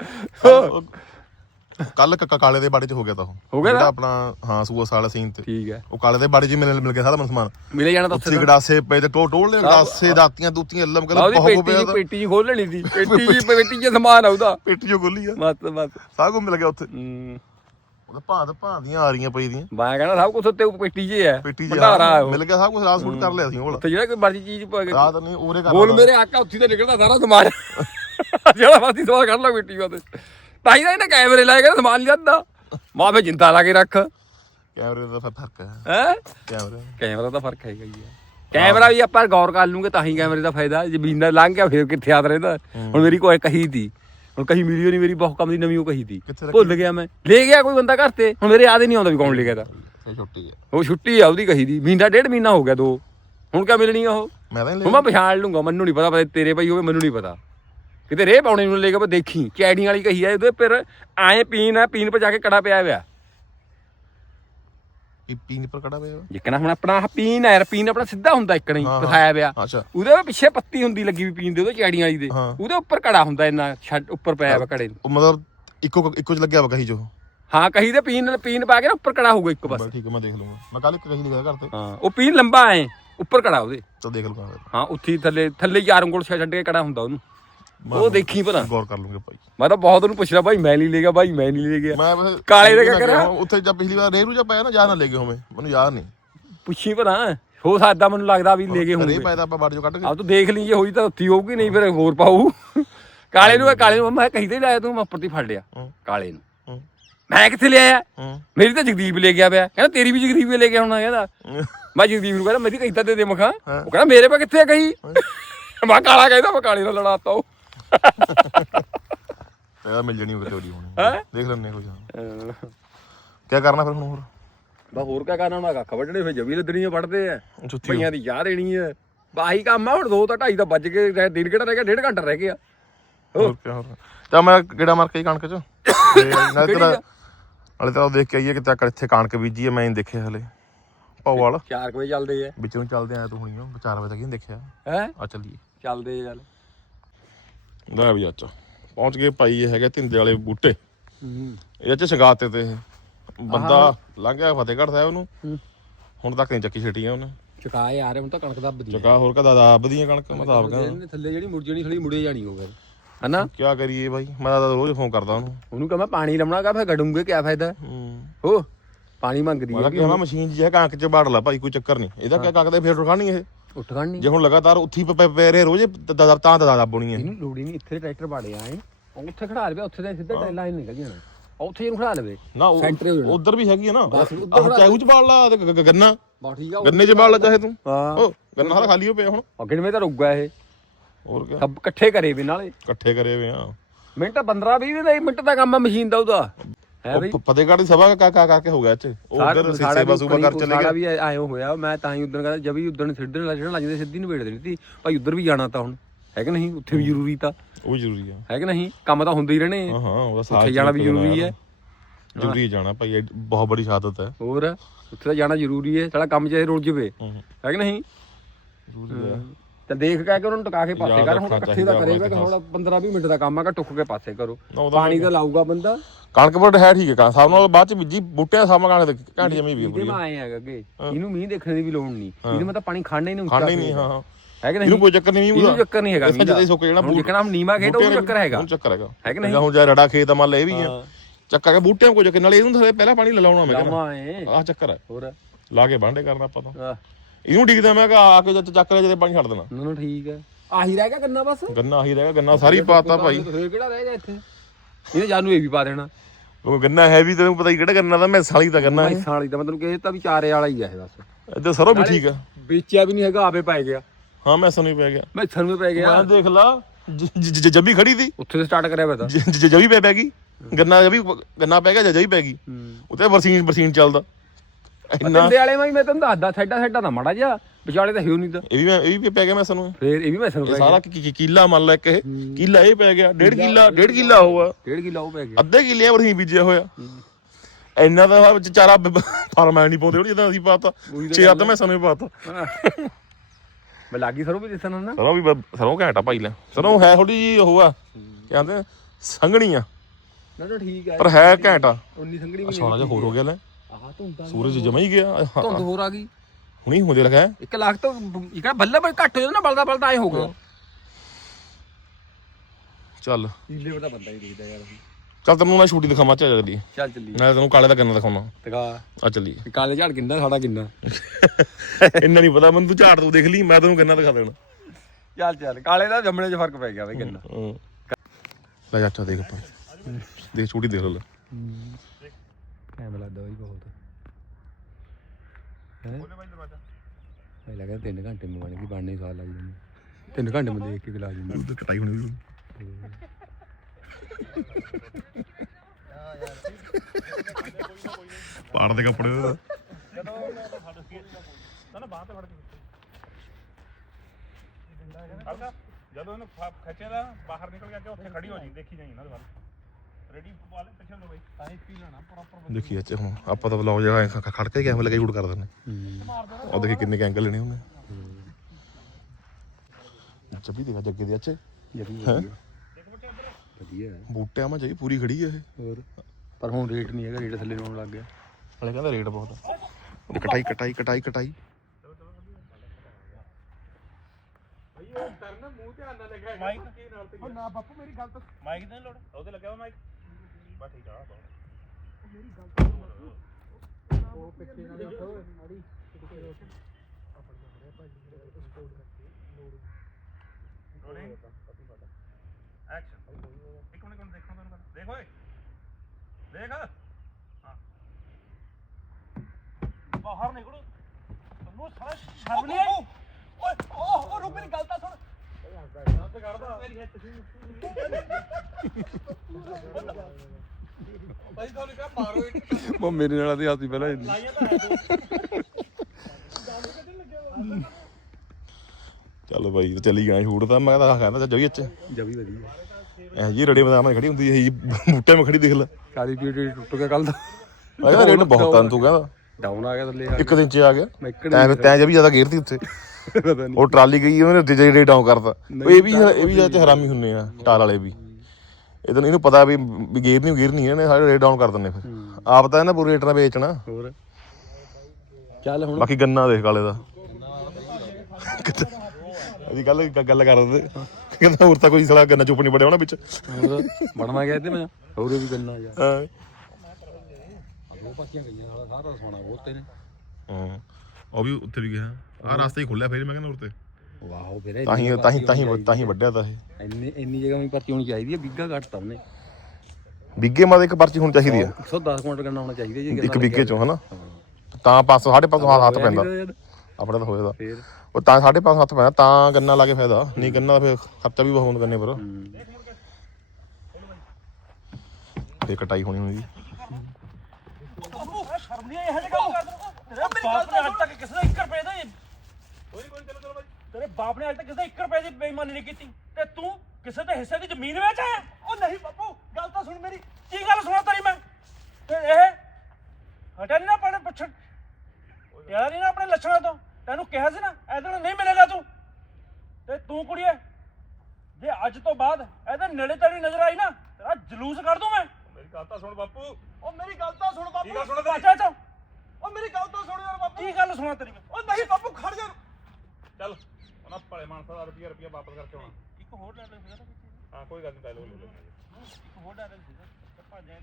ਕੱਲ ਕਾਲੇ ਦੇ ਬਾੜੇ ਚ ਹੋ ਗਿਆ ਤਾਂ ਉਹ।
ਹੋ ਗਿਆ
ਜਿਹੜਾ
ਨਾ?
ਆਪਣਾ ਹਾਂ ਸੂਆ ਸਾਲਾ ਸੀਨ ਤੇ।
ਠੀਕ ਹੈ।
ਉਹ ਕਾਲੇ ਦੇ ਬਾੜੇ ਚ ਹੀ ਮਿਲ ਮਿਲ ਗਿਆ ਸਾਰਾ ਮੈਨੂੰ ਸਮਾਨ।
ਮਿਲੇ ਜਾਣਾ ਤਾਂ
ਉੱਥੇ ਗੜਾਸੇ ਪਏ ਤੇ ਟੋ ਟੋਲ ਨੇ ਗੜਾਸੇ ਦਾਤੀਆਂ ਦੂਤੀਆਂ ਅੱਲਮ ਕਹਿੰਦਾ
ਉਹਦੀ
ਬਹੁਤ
ਪੇਟੀ
ਪਿਆ
ਜੀ
ਤਾਂ।
ਪੇਟੀ ਜੀ ਖੋਲ ਲੈਣੀ ਸੀ। ਪੇਟੀ ਜੀ ਪੇਟੀ ਜੀ ਸਮਾਨ ਆ ਉਹਦਾ।
ਪੇਟੀ ਜੋ ਗੋਲੀ ਆ।
ਬਸ ਬਸ
ਸਾਰਾ ਕੁਝ ਮਿਲ ਗਿਆ ਉੱਥੇ।
ਹੂੰ।
ਉਹਦਾ ਭਾਂ ਭਾਂ ਦੀਆਂ ਆ ਰਹੀਆਂ ਪਈ ਦੀਆਂ।
ਮੈਂ ਕਹਿੰਦਾ ਸਭ ਕੁਝ ਉੱਤੇ ਪੇਟੀ ਜੀ ਹੈ।
ਪੇਟੀ ਜੀ
ਭੰਡਾਰਾ ਹੈ ਉਹ।
ਮਿਲ ਗਿਆ ਸਭ ਕੁਝ ਰਾਤ ਸ਼ੂਟ ਕਰ ਲਿਆ ਸੀ ਉਹ ਵਾਲਾ।
ਉੱਥੇ ਜਿਹੜਾ ਕੋਈ ਮਰਜ਼ੀ ਚੀਜ਼ ਪਾ ਕੇ
ਰਾਤ ਨਹੀਂ ਉਹਰੇ ਕਰ
ਬੋਲ ਮੇਰੇ ਆਕਾ ਉੱਥੀ ਤੇ ਨਿਕਲਦਾ ਸਾਰਾ ਸਮਾਨ। [LAUGHS] ਜਿਹੜਾ ਵਾਸੀ ਸਮਾਨ ਕੱਢ ਲਾ ਪੇਟੀ ਵਾਤੇ ਤਾਂ ਹੀ ਤਾਂ ਇਹਨੇ ਕੈਮਰੇ ਲਾਏ ਕਹਿੰਦਾ ਸਮਾਨ ਲਿਆਂਦਾ। ਮਾਂ ਫੇ ਜਿੰਦਾ ਲਾ ਕੇ ਰੱਖ।
ਕੈਮਰੇ ਦਾ ਫਿਰ ਫ਼ਰਕ ਹੈ।
ਹੈ?
ਕੈਮਰੇ
ਕੈਮਰਾ ਦਾ ਫ਼ਰਕ ਹੈਗਾ ਹੀ ਆ। ਕੈਮਰਾ ਵੀ ਆਪਾਂ ਗੌਰ ਕਰ ਲੂਗੇ ਤਾਂ ਹੀ ਕੈਮਰੇ ਦਾ ਫਾਇਦਾ। ਜੇ ਬੀਨਾ ਲੰਘ ਗਿਆ ਫਿਰ ਕਿੱਥੇ ਯਾਦ ਰਹਿੰਦਾ ਹੁਣ ਮੇਰੀ ਕੋਈ ਕਹੀ ਤੀ। ਹੁਣ ਕਹੀ ਮਿਲੀ ਨਹੀਂ ਮੇਰੀ ਬਹੁਤ ਕੰਮ ਦੀ ਨਵੀਂ ਉਹ ਕਹੀ ਤੀ? ਭੁੱਲ ਗਿਆ ਮੈਂ। ਲੈ ਗਿਆ ਕੋਈ ਬੰਦਾ ਘਰ ਤੇ? ਹੁਣ ਮੇਰੇ ਯਾਦ ਹੀ ਨਹੀਂ ਆਉਂਦਾ ਵੀ ਕੌਣ ਲੈ ਗਿਆ ਤਾ
ਛੁੱਟੀ ਹੈ
ਉਹ ਛੁੱਟੀ ਆ ਉਹਦੀ ਕਹੀ ਦੀ ਮਹੀਨਾ ਡੇਢ ਮਹੀਨਾ ਹੋ ਗਿਆ ਦੋ। ਹੁਣ ਕਿਆ ਮਿਲਣੀ ਆ ਉਹ?
ਮੈਂ ਤਾਂ
ਹੁਣ ਮੈਂ ਪਛਾਣ ਲੂੰਗਾ ਮੈਨੂੰ ਨਹੀਂ ਪਤਾ ਪਤਾ ਤੇਰੇ ਭਾਈ ਹੋਵੇ ਮੈਨੂੰ ਨਹੀਂ ਪਤਾ। ਕਿਤੇ ਰੇ ਪਾਉਣੇ ਨੂੰ ਲੈ ਕੇ ਦੇਖੀ ਚੈੜੀਆਂ ਵਾਲੀ ਕਹੀ ਆ ਉਹਦੇ ਪਰ ਆਏ ਪੀਣ ਆ ਪੀਣ ਪਰ ਜਾ ਕੇ ਕੜਾ ਪਿਆ ਹੋਇਆ।
ਇਹ ਪੀਣ ਪਰ ਕੜਾ ਪਿਆ
ਜਿੱਕਣਾ ਹੁਣ ਆਪਣਾ ਆਹ ਪੀਣ ਹੈ ਪੀਣ ਆਪਣਾ ਸਿੱਧਾ ਹੁੰਦਾ ਇੱਕ
ਹਾਂ, ਹਾਂ।
ਫਸਾਇਆ ਪਿਆ।
ਅੱਛਾ।
ਉਹਦੇ ਪਿੱਛੇ ਪੱਤੀ ਹੁੰਦੀ ਲੱਗੀ ਵੀ ਪੀਣ ਦੇ ਉਹਦੇ ਚੈੜੀਆਂ ਵਾਲੀ ਦੇ।
ਹਾਂ।
ਉਹਦੇ ਉੱਪਰ ਕੜਾ ਹੁੰਦਾ ਇੰਨਾ ਛੱਡ ਉੱਪਰ ਪਿਆ ਵਾ ਕੜੇ ਨੂੰ।
ਉਹ ਮਤਲਬ ਇੱਕੋ ਇੱਕੋ ਚ ਲੱਗਿਆ ਵਾ ਕਹੀ ਜੋ
ਹਾਂ ਕਹੀ ਦੇ ਪੀਣ ਪੀਣ ਪਾ ਕੇ ਨਾ ਉੱਪਰ ਕੜਾ ਹੋਊਗਾ ਇੱਕ ਬਸ
ਬਸ। ਠੀਕ ਹੈ ਮੈਂ ਦੇਖ ਲੂੰਗਾ ਮੈਂ ਕੱਲ ਇੱਕ ਕਹੀ ਲਿਖਿਆ ਘਰ ਤੇ।
ਹਾਂ ਉਹ ਪੀਣ ਲੰਬਾ ਐ ਉੱਪਰ ਕੜਾ ਉਹਦੇ।
ਤਾਂ ਦੇਖ ਲੂੰਗਾ ਫਿਰ।
ਹਾਂ ਉੱਥੇ ਹੀ ਥੱਲੇ ਥੱਲੇ ਚਾਰ ਉਂਗਲ ਛੱਡ ਕੇ ਕੜਾ ਹੁੰਦਾ ਉਹਨੂੰ। ਉਹ ਦੇਖੀ ਭਲਾ।
ਗੌਰ ਕਰ ਲੂੰਗਾ ਭਾਈ।
ਮੈਂ ਤਾਂ ਬਹੁਤ ਉਹਨੂੰ ਪੁੱਛਦਾ ਭਾਈ ਮੈਂ ਨਹੀਂ ਲੈ ਗਿਆ ਭਾਈ ਮੈਂ ਨਹੀਂ ਲੈ ਗਿਆ।
ਮੈਂ
ਕਾਲੇ ਦਾ?
ਗਿਆ, ਉੱਥੇ ਜਦ ਪਿਛਲੀ ਵਾਰ ਰੇਰੂ ਜਾਂ ਪਾਇਆ ਨਾ ਯਾਦ ਨਾ ਲੈ ਗਏ ਹੋਵੇਂ ਮੈਨੂੰ ਯਾਦ ਨਹੀਂ।
ਪੁੱਛੀ ਭਲਾ ਹੋ ਸਕਦਾ ਮੈਨੂੰ ਲੱਗਦਾ ਵੀ ਲੈ ਗਏ
ਰੇ
ਹੋਣਗੇ
ਪਾਇਆ ਤਾਂ ਆਪਾਂ ਬਾੜ ਚੋਂ ਕੱਢ ਕੇ।
ਆਪ ਤੂੰ ਦੇਖ ਲਈ ਜੇ ਹੋਈ ਤਾਂ ਉੱਥੀ ਹੋਊਗੀ ਨਹੀਂ ਫਿਰ ਹੋਰ ਪਾਊ। ਕਾਲੇ ਨੂੰ ਕਾਲੇ ਨੂੰ ਮੈਂ ਕਹੀ ਤੇ ਲਾਇਆ ਤੂੰ ਮੈਂ ਉੱਪਰ ਦੀ ਫੜ ਲਿਆ। ਕਾਲੇ ਨੂੰ। ਮੈਂ ਕਿੱਥੇ ਲਿਆਇਆ? ਮੇਰੀ ਤਾਂ ਜਗਦੀਪ ਲੈ ਗਿਆ ਪਿਆ। ਕਹਿੰਦਾ ਤੇਰੀ ਵੀ ਜਗਦੀਪ ਲੈ ਕੇ ਆਉਣਾ ਕਹਿੰਦਾ। ਮੈਂ ਜਗਦੀਪ ਨੂੰ ਕਹਿੰਦਾ ਮੇਰੀ ਕਹੀਤਾ ਦੇ ਦੇ ਮਖਾ। ਉਹ ਕਹਿੰਦਾ ਮੇਰੇ ਪਾ ਕਿੱਥੇ ਆ ਕਹੀ? ਮੈਂ ਕਾਲਾ ਕਹਿੰਦਾ ਮੈਂ ਕਾਲੇ ਨਾਲ ਲੜਾਤਾ ਉਹ। [LAUGHS]
ਤੇ ਆ ਮਿਲ ਜਣੀ ਉਹ ਚੋਰੀ ਹੋਣੀ।
ਹੈਂ?
ਦੇਖ ਲੈਣੇ ਹੋ ਜਾ ਕੀ ਕਰਨਾ ਫਿਰ ਹੁਣ ਹੋਰ?
ਬਾ ਹੋਰ ਕਿਆ ਕਰਨਾ ਉਹਨਾਂ ਕੱਖ ਵੱਢਣੇ ਫਿਰ ਜਵੀ ਲੱਦਣੀਆਂ ਵੱਢਦੇ ਆ।
ਜੁੱਤੀ
ਭਈਆਂ ਦੀ ਚਾਹ ਦੇਣੀ ਆ। ਬਾਹੀ ਕੰਮ ਆ ਹੁਣ ਦੋ ਤਾਂ ਢਾਈ ਤਾਂ ਵੱਜ ਕੇ ਰਹਿ- ਦਿਨ ਕਿਹੜਾ ਰਹਿ ਗਿਆ ਡੇਢ ਘੰਟਾ ਰਹਿ ਗਿਆ।
ਹੋਰ ਕੀ ਹੋਰ। ਤਾਂ ਮੈਂ ਕਿਹੜਾ ਮਾਰ ਕੇ ਆਈ ਕਣਕ ਚ। [COUGHS] ਤੇ ਨਾਲੇ ਤੇਰਾ ਨਾਲੇ ਤੇਰਾ ਉਹ ਦੇਖ ਕੇ ਆਈਏ ਕਿ ਤੱਕ ਇੱਥੇ ਕਣਕ ਬੀਜੀ ਹੈ ਮੈਂ ਨਹੀਂ ਦੇਖਿਆ ਹਲੇ। ਪਾਉ ਵਾਲ।
4 ਵਜੇ ਚੱਲਦੇ ਆ।
ਵਿੱਚ ਚੱਲਦੇ ਆਇਆ ਤੂੰ ਹੁਣੀ 4 ਵਜੇ ਤੱਕ ਹੀ ਦੇਖਿਆ।
ਹੈ?
ਆ ਚੱਲੀਏ।
ਚੱਲਦੇ ਆ ਚੱਲ।
ਲੈ ਵੀ ਚਾਚਾ ਪਹੁੰਚ ਗਏ ਭਾਈ ਇਹ ਹੈਗੇ ਤਿੰਦੇ ਵਾਲੇ ਬੂਟੇ।
ਹੂੰ।
ਇਹ ਚ ਸੰਗਾਤੇ ਤੇ। ਇਹ ਬੰਦਾ ਲੰਘ ਗਿਆ ਫਤਿਹਗੜ੍ਹ ਸਾਹਿਬ ਨੂੰ। ਹੁਣ ਤੱਕ ਨਹੀਂ ਚੱਕੀ ਛੇਟੀਆਂ ਉਹਨੇ।
ਚੁਕਾਏ ਆ ਰਹੇ ਹੁਣ ਤਾਂ ਕਣਕ ਦਾ ਵਧੀਆ
ਚਕਾ ਹੋਰ ਕਦਾ ਦੱਬਦੀਆਂ ਕਣਕ ਮੈਂ ਤਾਂ ਆਪ ਕਹਿੰਦਾ।
ਇਹਨੇ ਥੱਲੇ ਜਿਹੜੀ ਮੁੜ ਜਣੀ ਥੋੜੀ ਮੁੜੇ ਜਾਣੀ ਹੋ ਗਈ ਹਨਾ?
ਕੀ ਕਰੀਏ ਭਾਈ ਮੈਂ ਤਾਂ ਰੋਜ਼ ਫੋਨ ਕਰਦਾ ਉਹਨੂੰ।
ਉਹਨੂੰ ਕਹਾਂ ਮੈਂ ਪਾਣੀ ਲਾਉਣਾ ਕਾ ਫਿਰ ਗੜੂੰਗੇ ਕੀ ਫਾਇਦਾ।
ਹੂੰ।
ਹੋ ਪਾਣੀ ਮੰਗਦੀ ਹੈ
ਕਿ ਹਾਂ ਮਸ਼ੀਨ ਜੀ ਹੈ ਕਣਕ ਚ ਬਾੜ ਲਾ ਭਾਈ ਕੋਈ ਚੱਕਰ ਨਹੀਂ। ਇਹਦਾ ਕਿਆ ਕਣਕ ਦੇ ਫੇਰ ਖਾਣੀ ਇਹ।
ਉੱਠ ਖੜਨੀ
ਜੇ ਹੁਣ ਲਗਾਤਾਰ ਉੱਥੀ ਪ- ਪ- ਪੈ ਰਹੇ ਰੋਜ਼ ਤਾਂ ਤਾਂ ਤਾਂ ਤਾਂ ਬਣੀ ਹੈ।
ਇਹਨੂੰ ਲੋੜੀ ਨਹੀਂ ਇੱਥੇ ਟਰੈਕਟਰ ਬਾੜੇ ਆਏ। ਉਹ ਉੱਥੇ ਖੜਾ ਲਵੇ ਉੱਥੇ ਤੇ ਸਿੱਧਾ ਟੈਲਾਂ ਹੀ ਨਿਕਲ ਜਾਣਾ। ਉੱਥੇ ਇਹਨੂੰ ਖੜਾ ਲਵੇ।
ਨਾ
ਹੀ।
ਉਧਰ ਵੀ ਹੈਗੀ ਹੈ ਨਾ। ਚਾਹੂ ਚ ਬਾਲ ਲਾ ਤੇ ਗੰਨਾ।
ਬਾ ਠੀਕ ਆ
ਗੰਨੇ ਚ ਬਾਲ ਲਾ ਚਾਹੇ ਤੂੰ।
ਹਾਂ।
ਉਹ ਗੰਨਾ ਸਾਰਾ ਖਾਲੀ ਹੋ ਪਿਆ ਹੁਣ।
ਅੱਗੇ ਨਵੇਂ ਤਾਂ ਰੁੱਗਾ ਇਹ।
ਹੋਰ ਕੀ
ਸਭ ਇਕੱਠੇ ਕਰੇ ਵੀ ਨਾਲੇ।
ਇਕੱਠੇ ਕਰੇ ਵੇ ਆ
ਮਿੰਟ 15 20 ਦੇ ਮਿੰਟ ਦਾ ਕੰਮ ਆ ਮਸ਼ੀਨ ਦਾ ਉਹਦਾ। ਹੈ ਬਈ।
ਉਹ ਫਤਿਹਗੜ੍ਹ ਦੀ ਸਭਾ ਕਾ ਕਾ ਕਰਕੇ ਹੋ ਗਿਆ ਇੱਥੇ ਉਹ ਉਧਰ ਸੇਵਾ ਸੂਬਾ ਕਰ ਚਲੇ ਗਏ
ਵੀ ਆਇਓ ਹੋਇਆ ਮੈਂ ਤਾਂ ਹੀ ਉਦੋਂ ਕਹਿੰਦਾ ਜਬੀ ਉਦੋਂ ਸਿੱਧਣ ਲੱਗ ਲੱਗ ਜਾਂਦੇ ਸਿੱਧੀ ਨੂੰ ਵੇੜ ਦੇਣੀ ਸੀ। ਭਾਈ ਉਧਰ ਵੀ ਜਾਣਾ ਤਾਂ ਹੁਣ। ਹੈ ਕਿ ਨਹੀਂ? ਉੱਥੇ ਵੀ ਜ਼ਰੂਰੀ ਤਾਂ।
ਉਹ ਵੀ ਜ਼ਰੂਰੀ ਆ।
ਹੈ ਕਿ ਨਹੀਂ? ਕੰਮ ਤਾਂ ਹੁੰਦੇ ਹੀ ਰਹਿਣੇ।
ਹਾਂ
ਆ।
ਹਾਂ ਉਹਦਾ ਸਾਥ
ਉੱਥੇ ਜਾਣਾ ਵੀ ਜ਼ਰੂਰੀ ਹੈ।
ਜ਼ਰੂਰੀ ਜਾਣਾ ਭਾਈ ਬਹੁਤ ਬੜੀ ਸ਼ਹਾਦਤ ਹੈ।
ਹੋਰ? ਉੱਥੇ ਤਾਂ ਜਾਣਾ ਜ਼ਰੂਰੀ ਹੈ। ਸਾਡਾ ਕੰਮ ਚਾਹੇ ਰੁੜ ਜਵੇ।
ਹੈ
ਕਿ ਨਹੀਂ?
ਜ਼ਰੂਰੀ ਹੈ।
ਤੇ ਦੇਖ ਕੇ ਕਿ ਉਹਨਾਂ ਨੂੰ ਟਕਾ ਕੇ ਪਾਸੇ ਕਰ ਹੁਣ ਇਕੱਠੇ ਦਾ ਕਰੇਗਾ ਕਿ ਹੁਣ 15 20 ਮਿੰਟ ਦਾ ਕੰਮ ਆਗਾ ਟੁੱਕ ਕੇ ਪਾਸੇ ਕਰੋ। ਪਾਣੀ ਤਾਂ ਲਾਊਗਾ ਬੰਦਾ।
ਕਣਕ ਬੜ ਹੈ ਠੀਕ ਹੈ ਕਣਕ। ਸਾਹਿਬ ਨਾਲ ਬਾਅਦ ਚ ਬੀਜੀ ਬੂਟਿਆਂ ਸਾਹਮਣੇ ਕਣਕ ਦੇ ਘਾਂਟੀ ਜਮੀ ਵੀ
ਮੈਂ ਆਏ ਹੈਗਾ ਅੱਗੇ ਇਹਨੂੰ ਮੀਂਹ ਦੇਖਣ ਦੀ ਵੀ ਲੋੜ ਨਹੀਂ। ਇਹਦੇ ਮੈਂ ਤਾਂ ਪਾਣੀ ਖਾਣਾ ਹੀ ਨਹੀਂ
ਖਾਣਾ ਹੀ ਨਹੀਂ ਹਾਂ ਹਾਂ।
ਹੈ ਕਿ
ਇਹਨੂੰ
ਨਹੀਂ?
ਕੋਈ ਚੱਕਰ ਨਹੀਂ
ਇਹਨੂੰ
ਉਹਦਾ
ਚੱਕਰ ਨਹੀਂ ਹੈਗਾ
ਇਹ ਜਦੇ ਸੁੱਕ ਜਾਣਾ
ਹੁਣ ਜਿੱਕਣਾ ਨੀਮਾ ਖੇਤ ਉਹਨੂੰ ਚੱਕਰ ਹੈਗਾ।
ਚੱਕਰ ਹੈਗਾ।
ਹੈ ਕਿ ਨਹੀਂ?
ਹੁਣ ਜਾ ਰੜਾ ਖੇਤ ਆ, ਮੰਨ ਲੈ ਇਹ ਵੀ ਆ। ਚੱਕਰ ਹੈ ਬੂਟਿਆਂ ਨੂੰ ਕੋਈ ਚੱਕਰ। ਨਾਲ ਇਹਨੂੰ ਥਲੇ ਪਹਿਲਾਂ ਪਾਣੀ ਲਾਉਣਾ ਮੈਂ ਕਹਿੰਦਾ। ਆਹ ਚੱਕਰ ਹੈ।
ਹੋਰ।
ਲਾ ਕੇ ਬਾਂਡੇ ਕਰਨਾ ਆਪਾਂ ਤਾਂ। ਇਹਨੂੰ ਡਿੱਗਦਾ ਮੈਂ ਕਿ ਆ ਕੇ ਜਦ ਚੱਕ ਲੈ ਜਦੇ ਪਾਣੀ ਛੱਡ ਦੇਣਾ।
ਨਾ ਨਾ ਠੀਕ ਹੈ ਆਹੀ ਰਹਿ ਗਿਆ ਗੰਨਾ ਬਸ?
ਗੰਨਾ ਆਹੀ ਰਹਿ ਗਿਆ ਗੰਨਾ ਸਾਰੀ ਪਾਤਾ ਭਾਈ।
ਫੇਰ ਕਿਹੜਾ ਰਹਿ ਗਿਆ ਇੱਥੇ? ਇਹਨੇ ਜਾਨੂੰ ਇਹ ਵੀ ਪਾ ਦੇਣਾ।
ਉਹ ਗੰਨਾ ਹੈ ਵੀ ਤੈਨੂੰ ਪਤਾ ਹੀ ਕਿਹੜਾ ਗੰਨਾ ਦਾ ਮੈਂ ਸਾਲੀ ਦਾ ਗੰਨਾ ਹੈ।
ਮੈਸਾਂ ਵਾਲੀ ਦਾ ਮਤਲਬ ਕਿ ਇਹ ਤਾਂ ਵੀ ਚਾਰੇ ਵਾਲਾ ਹੀ ਆ ਇਹ ਬਸ।
ਇੱਧਰ ਸਰੋਂ ਵੀ ਠੀਕ ਆ।
ਵੇਚਿਆ ਵੀ ਨਹੀਂ ਹੈਗਾ ਆਪੇ ਪੈ ਗਿਆ।
ਹਾਂ ਮੈਂ ਸਾਨੂੰ ਹੀ ਪੈ ਗਿਆ।
ਮੈਂ ਨੂੰ ਪੈ ਗਿਆ।
ਮੈਂ ਦੇਖ ਲਾ ਜੱਬੀ ਖੜੀ ਸੀ।
ਉੱਥੇ ਤੇ ਸਟਾਰਟ ਕਰਿਆ
ਜ- ਜੱਬੀ ਪੈ ਪੈ ਗਈ। ਗੰਨਾ ਜੱਬੀ ਗੰਨਾ ਪੈ ਗਿਆ ਜੱਜੀ ਪੈ ਗਈ। ਉੱਤੇ ਬਰਸੀਨ ਬਰਸੀਨ ਚੱਲਦਾ। ਇੰਨਾ
ਬੰਦੇ ਵਾਲੇ ਮੈਂ ਮੈਂ ਤੈਨੂੰ ਦੱਸਦਾ ਸਾਈਡਾ ਸਾਈਡਾ ਤਾਂ ਮਾੜਾ ਜਿਹਾ ਵਿਚਾਲੇ ਤਾਂ ਹਿਉ ਨਹੀਂ ਤਾਂ।
ਇਹ ਵੀ ਮੈਂ ਇਹ ਵੀ ਪੈ ਗਿਆ ਮੈਂ ਸਾਨੂੰ।
ਫੇਰ ਇਹ ਵੀ ਮੈਂ ਨੂੰ
ਇਹ ਸਾਰਾ ਕੀ- ਕੀ- ਕੀਲਾ ਮੰਨ ਲੈ ਇੱਕ ਇਹ। ਕੀਲਾ ਇਹ ਪੈ ਗਿਆ। ਡੇਢ ਕੀਲਾ ਡੇਢ ਕੀਲਾ ਹੋਆ
ਡੇਢ ਕਿਲੋ ਉਹ ਪੈ ਗਿਆ।
ਅੱਧੇ ਕਿੱਲੇ ਅਸੀਂ ਬੀਜਿਆ ਹੋਇਆ। ਇੰਨਾ ਤਾਂ ਵਿੱਚ ਚਾਰਾ ਫਾਰਮਾ ਨਹੀਂ ਪਾਉਂਦੇ ਹੁਣ ਜਿੱਦਾਂ ਅਸੀਂ ਪਾਤਾ। ਛੇ ਅੱਧ ਮੈਂ ਸਾਨੂੰ ਹੀ ਪਾਤਾ।
ਮੈਂ ਲੱਗੀ ਸਰੋਂ ਵੀ ਦਿਸਣ ਨਾ
ਸਰੋਂ ਵੀ ਬ- ਸਰੋਂ ਘੈਂਟਾ ਭਾਈ ਲੈ। ਸਰੋਂ ਹੈ ਥੋੜੀ ਜੀ ਉਹ ਆ ਕਹਿੰਦੇ ਆ, ਸੰਘਣੀ ਆ।
ਨਾ ਨਾ ਠੀਕ ਹੈ
ਪਰ ਹੈ ਘੈਂਟਾ
19 ਸੰਗੜੀ ਵੀ
ਸੋਨਾ ਜਿਹਾ ਹੋਰ ਹੋ ਗਿਆ ਲੈ।
ਧੁੰਦਾਂ
ਸੂਰਜ ਜਮਾ ਹੀ ਗਿਆ।
ਧੁੰਦ ਹੋਰ ਆ ਗਈ।
ਹੁਣੀ ਹੁੰਦੇ ਲਗਾ
ਇੱਕ ਲੱਖ ਤੋਂ ਇਕੜਾ ਬੱਲੇ ਬੱਲੇ ਘੱਟ ਹੋ ਜਾਂਦਾ ਨਾ ਬਲਦਾ ਬਲਦਾ ਐ ਹੋ ਗਿਆ।
ਚੱਲ।
ਨੀਲੇ ਵਰਗਾ ਬੰਦਾ ਹੀ ਦਿਖਦਾ ਯਾਰ
ਚੱਲ ਤੈਨੂੰ ਮੈਂ ਛੁੱਟੀ ਦਿਖਾਵਾਂ ਚੱਲ ਜਲਦੀ
ਚੱਲ ਚੱਲੀ
ਮੈਂ ਤੈਨੂੰ ਕਾਲੇ ਦਾ ਗੰਨਾ ਦਿਖਾਉਣਾ।
ਤਕਾ
ਆ ਚੱਲੀਏ।
ਕਾਲੇ ਝਾੜ ਕਿੰਨਾ ਸਾਡਾ ਕਿੰਨਾ।
ਇੰਨਾ ਨਹੀਂ ਪਤਾ ਮੈਨੂੰ ਤੂੰ ਝਾੜ ਤੂੰ ਦੇਖ ਲਈ ਮੈਂ ਤੈਨੂੰ ਗੰਨਾ ਦਿਖਾ ਦੇਣਾ।
ਚੱਲ ਚੱਲ ਕਾਲੇ ਦਾ ਜੰਮਣੇ 'ਚ ਫ਼ਰਕ ਪੈ ਗਿਆ ਬਈ ਕਿੰਨਾ।
ਹਾਂ। ਲੈ ਜਾ ਦੇਖ ਆਪਾਂ ਦੇਖ ਛੁੱਟੀ ਦੇਖ ਲੈ।
ਟਾਈਮ ਲੱਗਦਾ ਬਈ ਬਹੁਤ। ਹੈ? ਭਾਈ ਲੱਗਾ 3 ਘੰਟੇ ਮੈਂ ਬਣ ਗਈ ਬਣਨੇ ਸਾਲ ਲੱਗ ਜਾਂਦੇ 3 ਘੰਟੇ ਮੈਂ ਦੇਖ ਕੇ ਲਾ ਜਾਂਦਾ
ਉਧਰ ਕਟਾਈ ਹੋਣੀ ਹੋਈ ਪਾੜ ਦੇ ਕੱਪੜੇ ਉਹਦਾ।
ਜਦੋਂ ਇਹਨੂੰ ਖੱਚੇ ਦਾ ਬਾਹਰ ਨਿਕਲ ਗਿਆ ਕਿ ਉੱਥੇ ਖੜੀ ਹੋ ਜੀ ਦੇਖੀ ਜਾਈ ਇਹਨਾਂ ਦੇ ਵੱਲ।
ਦੇਖੀ ਅੱਛੇ ਹੁਣ ਆਪਾਂ ਤਾਂ ਬਲੌਗ ਜਿਹੜਾ ਐਂ ਖੜ ਕੇ ਕੈਮਰੇ ਲਗਾ ਸ਼ੂਟ ਕਰ ਦਿੰਦੇ। ਉਹ ਦੇਖੀ ਕਿੰਨੇ ਐਂਗਲ ਲੈਣੇ ਉਹਨੇ। ਜੱਬੀ ਦੇਖਾ ਜੱਗੇ ਦੇ ਅੱਛੇ
ਵਧੀਆ। ਹੈ।
ਬੂਟਿਆਂ ਮਾ ਜਾਈ ਪੂਰੀ ਖੜੀ ਆ ਇਹ।
ਹੋਰ? ਪਰ ਹੁਣ ਰੇਟ ਨਹੀਂ ਹੈਗਾ ਰੇਟ ਥੱਲੇ ਲਾਉਣ ਲੱਗ ਗਿਆ।
ਹਲੇ ਕਹਿੰਦਾ ਰੇਟ ਬਹੁਤ ਕਟਾਈ ਕਟਾਈ ਕਟਾਈ ਕਟਾਈ।
ਮਾਈਕ। ਉਹ ਨਾ ਬਾਪੂ ਮੇਰੀ ਗੱਲ ਤਾਂ ਮਾਈਕ ਤੇ ਲੋੜ। ਉਹਦੇ ਲੱਗਿਆ ਵਾ ਮਾਈਕ ਬਸ ਠੀਕ ਆ ਐਕਸ਼ਨ ਇੱਕ ਮਿੰਟ ਕੋਣ ਦੇਖਾਂ ਤੁਹਾਨੂੰ ਦੇਖ ਓਏ। ਦੇਖ। ਹਾਂ। ਬਾਹਰ ਨਿਕਲੋ। ਤੈਨੂੰ ਸਾਰਾ ਸ਼ਰਮ ਨਹੀਂ ਆਈ? ਓਏ ਓਹ ਉਹ ਰੁਕ ਮੇਰੀ ਗੱਲ ਤਾਂ ਸੁਣ। [LAUGHS]
ਉਹ ਮੇਰੇ ਨਾਲ ਦੀ ਹਾਥੀ ਪਹਿਲਾਂ
ਚੱਲ ਬਾਈ ਤੇ ਚੱਲੀ ਗਿਆ ਸ਼ੂਟ ਤਾਂ ਮੈਂ ਤਾਂ ਕਹਿੰਦਾ ਜੱਗੀ ਅੱਛੇ
ਜਬੀ ਵਧੀਆ।
ਐ ਜੀ ਰੜੇ ਬਦਾਮ ਖੜੀ ਹੁੰਦੀ ਹੈ ਬੂਟੇ ਮੇ ਖੜੀ ਦੇਖ ਲੈ।
ਸਾਰੀ ਪੀਟੀ ਟੁੱਟ ਗਿਆ ਕੱਲ ਦਾ।
ਮੈਂ ਕਹਿੰਦਾ ਰੇਟ ਬਹੁਤ ਆ ਤੂੰ ਕਹਿੰਦਾ
ਡਾਊਨ ਆ ਗਿਆ ਥੱਲੇ
ਇੱਕ ਦਿਨ ਚ ਆ ਗਿਆ।
ਮੈਂ ਇੱਕ
ਤੈਂ ਤੈਂ ਜਬ ਜ਼ਿਆਦਾ ਗੇਰਤੀ ਉੱਥੇ
ਪਤਾ ਨਹੀਂ
ਉਹ ਟਰਾਲੀ ਗਈ ਉਹਨੇ ਉੱਤੇ ਜਿਹੜੇ ਡਾਊਨ ਕਰਤਾ। ਉਹ ਇਹ ਵੀ ਇਹ ਵੀ ਜ਼ਿਆਦਾ ਹਰਾਮੀ ਹੁੰਨੇ ਆ ਟਾਲ ਵਾਲੇ ਵੀ। ਇਹਦੋਂ ਇਹਨੂੰ ਪਤਾ ਵੀ ਗੇਰ ਨਹੀਂ ਗੇਰ ਨਹੀਂ ਇਹਨੇ ਸਾਰੇ ਰੇਟ ਡਾਊਨ ਕਰ ਦਿੰਨੇ ਫਿਰ। ਆਪ ਤਾਂ ਇਹਨਾਂ ਪੂਰੇ ਰੇਟ ਨਾਲ ਵੇਚਣਾ।
ਹੋਰ? ਚੱਲ ਹੁਣ।
ਬਾਕੀ ਗੰਨਾ ਦੇਖ ਕਾਲੇ ਦਾ। ਅਸੀਂ ਗੱਲ ਗੱਲ ਕਰਦੇ ਕਹਿੰਦਾ ਹੋਰ ਤਾਂ ਕੋਈ ਸਲਾ ਗੰਨਾ ਚੁੱਪ ਨਹੀਂ ਬੜਿਆ ਹੋਣਾ ਵਿੱਚ।
ਬਣਨਾ ਗਿਆ ਤੇ ਮੈਂ। ਹੋਰ ਵੀ ਕਰਨਾ ਯਾਰ। ਪਾਸੀਆਂ ਗਈਆਂ ਸਾਲਾ ਸਾਰਾ ਸੋਨਾ ਬਹੁਤੇ ਨੇ
ਹਾਂ ਉਹ ਵੀ ਉੱਥੇ ਵੀ ਗਿਆ। ਆ ਰਸਤਾ ਹੀ ਖੁੱਲਿਆ ਫੇਰ ਮੈਂ ਕਹਿੰਦਾ ਉਰਤੇ
ਵਾਓ ਵੀਰੇ
ਤਾਂ ਹੀ ਤਾਂ ਹੀ ਤਾਂ ਹੀ ਤਾਂ ਹੀ ਵੱਡਿਆ ਤਾਂ ਇਹ।
ਇੰਨੀ ਇੰਨੀ ਜਗ੍ਹਾ ਵੀ ਪਰਚੀ ਹੋਣੀ ਚਾਹੀਦੀ ਹੈ ਬਿੱਗਾ ਘੱਟ ਉਹਨੇ।
ਬਿੱਗੇ ਮਾਦੇ ਇੱਕ ਪਰਚੀ ਹੋਣੀ ਚਾਹੀਦੀ ਆ।
110 ਕੁਇੰਟਲ ਗੰਨਾ ਹੋਣਾ ਚਾਹੀਦਾ ਜੀ
ਇੱਕ ਬਿੱਗੇ ਚੋਂ ਹਨਾ? ਤਾਂ 500 550 ਹੱਥ ਪੈਂਦਾ। ਆਪਣਾ ਤਾਂ ਹੋਏਗਾ
ਫੇਰ?
ਉਹ ਤਾਂ 550 ਹੱਥ ਪੈਂਦਾ ਤਾਂ ਗੰਨਾ ਲਾ ਕੇ ਫਾਇਦਾ। ਨਹੀਂ ਗੰਨਾ ਦਾ ਫਿਰ ਖਰਚਾ ਵੀ ਬਹੁਤ ਹੁੰਦਾ ਗੰਨੇ ਪਰ। ਤੇ ਕਟਾਈ ਹੋਣੀ ਹੁੰਦੀ।
ਸ਼ਰਮ ਨਹੀਂ ਆਈ ਇਹ ਕੰਮ ਕਰ ਤੇਰੇ ਬਾਪ ਨੇ ਅੱਜ ਤੱਕ ਕਿਸੇ ਦਾ 1 ਰੁਪਏ ਦਾ ਕੋਈ ਕੋਈ ਚਲੋ ਚਲੋ ਬਾਈ ਤੇਰੇ ਬਾਪ ਨੇ ਅੱਜ ਤੱਕ ਕਿਸੇ ਦਾ 1 ਰੁਪਏ ਦੀ ਬੇਈਮਾਨੀ ਨਹੀਂ ਕੀਤੀ। ਤੇ ਤੂੰ ਕਿਸੇ ਦੇ ਹਿੱਸੇ ਦੀ ਜ਼ਮੀਨ ਵੇਚ ਆਇਆ? ਉਹ ਨਹੀਂ ਬਾਪੂ ਗੱਲ ਤਾਂ ਸੁਣ ਮੇਰੀ। ਕੀ ਗੱਲ ਸੁਣਾ ਤੇਰੀ ਮੈਂ? ਤੇ ਇਹ ਹਟਣ ਨਾ ਪੜ ਪੁੱਛਣ ਯਾਰ ਇਹ ਨਾ ਆਪਣੇ ਲੱਛਣਾਂ ਤੋਂ। ਤੈਨੂੰ ਕਿਹਾ ਸੀ ਨਾ ਇਹਦੇ ਨਾਲ ਨਹੀਂ ਮਿਲੇਗਾ ਤੂੰ। ਤੇ ਤੂੰ ਕੁੜੀਏ ਜੇ ਅੱਜ ਤੋਂ ਬਾਅਦ ਇਹਦੇ ਨੇੜੇ ਤੇਰੀ ਨਜ਼ਰ ਆਈ ਨਾ ਤੇਰਾ ਜਲੂਸ ਕੱਢ ਦੂੰ ਮੈਂ।
ਗੱਲ ਤਾਂ ਸੁਣ ਬਾਪੂ।
ਉਹ ਮੇਰੀ ਗੱਲ ਤਾਂ ਸੁਣ ਬਾਪੂ।
ਕੀ ਗੱਲ ਸੁਣਾ ਤੇਰੀ?
ਅੱਛਾ ਅੱਛਾ
ਉਹ ਮੇਰੀ ਗੱਲ ਤਾਂ ਸੁਣ ਯਾਰ ਬਾਪੂ।
ਕੀ ਗੱਲ ਸੁਣਾ ਤੇਰੀ ਮੈਂ?
ਉਹ ਨਹੀਂ ਬਾਪੂ ਖੜ ਜਾ। ਚੱਲ ਉਹਨਾਂ ਭਲੇ ਮਾਨਸਾ ਦਾ ਰੁਪਿਆ ਰੁਪਿਆ ਵਾਪਸ ਕਰਕੇ ਆਉਣਾ।
ਇੱਕ ਹੋਰ ਸੀਗਾ ਤਾਂ ਵਿੱਚ।
ਹਾਂ ਕੋਈ ਗੱਲ ਨਹੀਂ ਡਾਇਲੋਗ ਲੈ ਲੈ
ਇੱਕ ਹੋਰ ਡਾਇਲੌਗ ਸੀਗਾ ਤੇ ਭੱਜ ਜਾਏ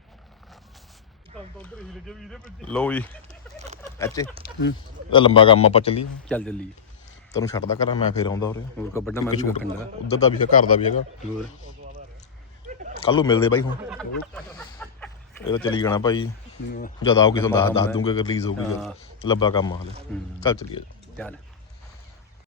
ਤਾਂ ਉਧਰ ਹੀ ਲੱਗੇ ਵੀ ਇਹਦੇ ਪਿੱਛੇ
ਲਓ ਜੀ। ਅੱਛੇ ਇਹ ਲੰਬਾ ਕੰਮ ਆਪਾਂ ਚੱਲੀਏ।
ਚੱਲ ਚੱਲੀ
ਤੈਨੂੰ ਛੱਡਦਾ ਕਰਾਂ ਮੈਂ ਫੇਰ ਆਉਂਦਾ ਉਰੇ।
ਹੋਰ ਕਬੱਡਾ ਮੈਂ ਵੀ ਵੇਖਣ ਦਾ
ਉਧਰ ਦਾ ਵੀ ਹੈ ਘਰ ਦਾ ਵੀ ਹੈਗਾ।
ਹੋਰ?
ਕੱਲ ਨੂੰ ਮਿਲਦੇ ਬਾਈ ਹੁਣ। ਇਹ ਤਾਂ ਚਲੀ ਜਾਣਾ ਭਾਈ। ਜਦ ਆਓ ਕਿਸੇ ਨੂੰ ਦੱਸ ਦੱਸ ਦੂੰਗਾ ਕਿ ਰਿਲੀਜ਼ ਹੋ। ਗਈ। ਲੰਬਾ ਕੰਮ ਆ ਹਲੇ। ਚੱਲ ਚੱਲੀਏ।
ਚੱਲ।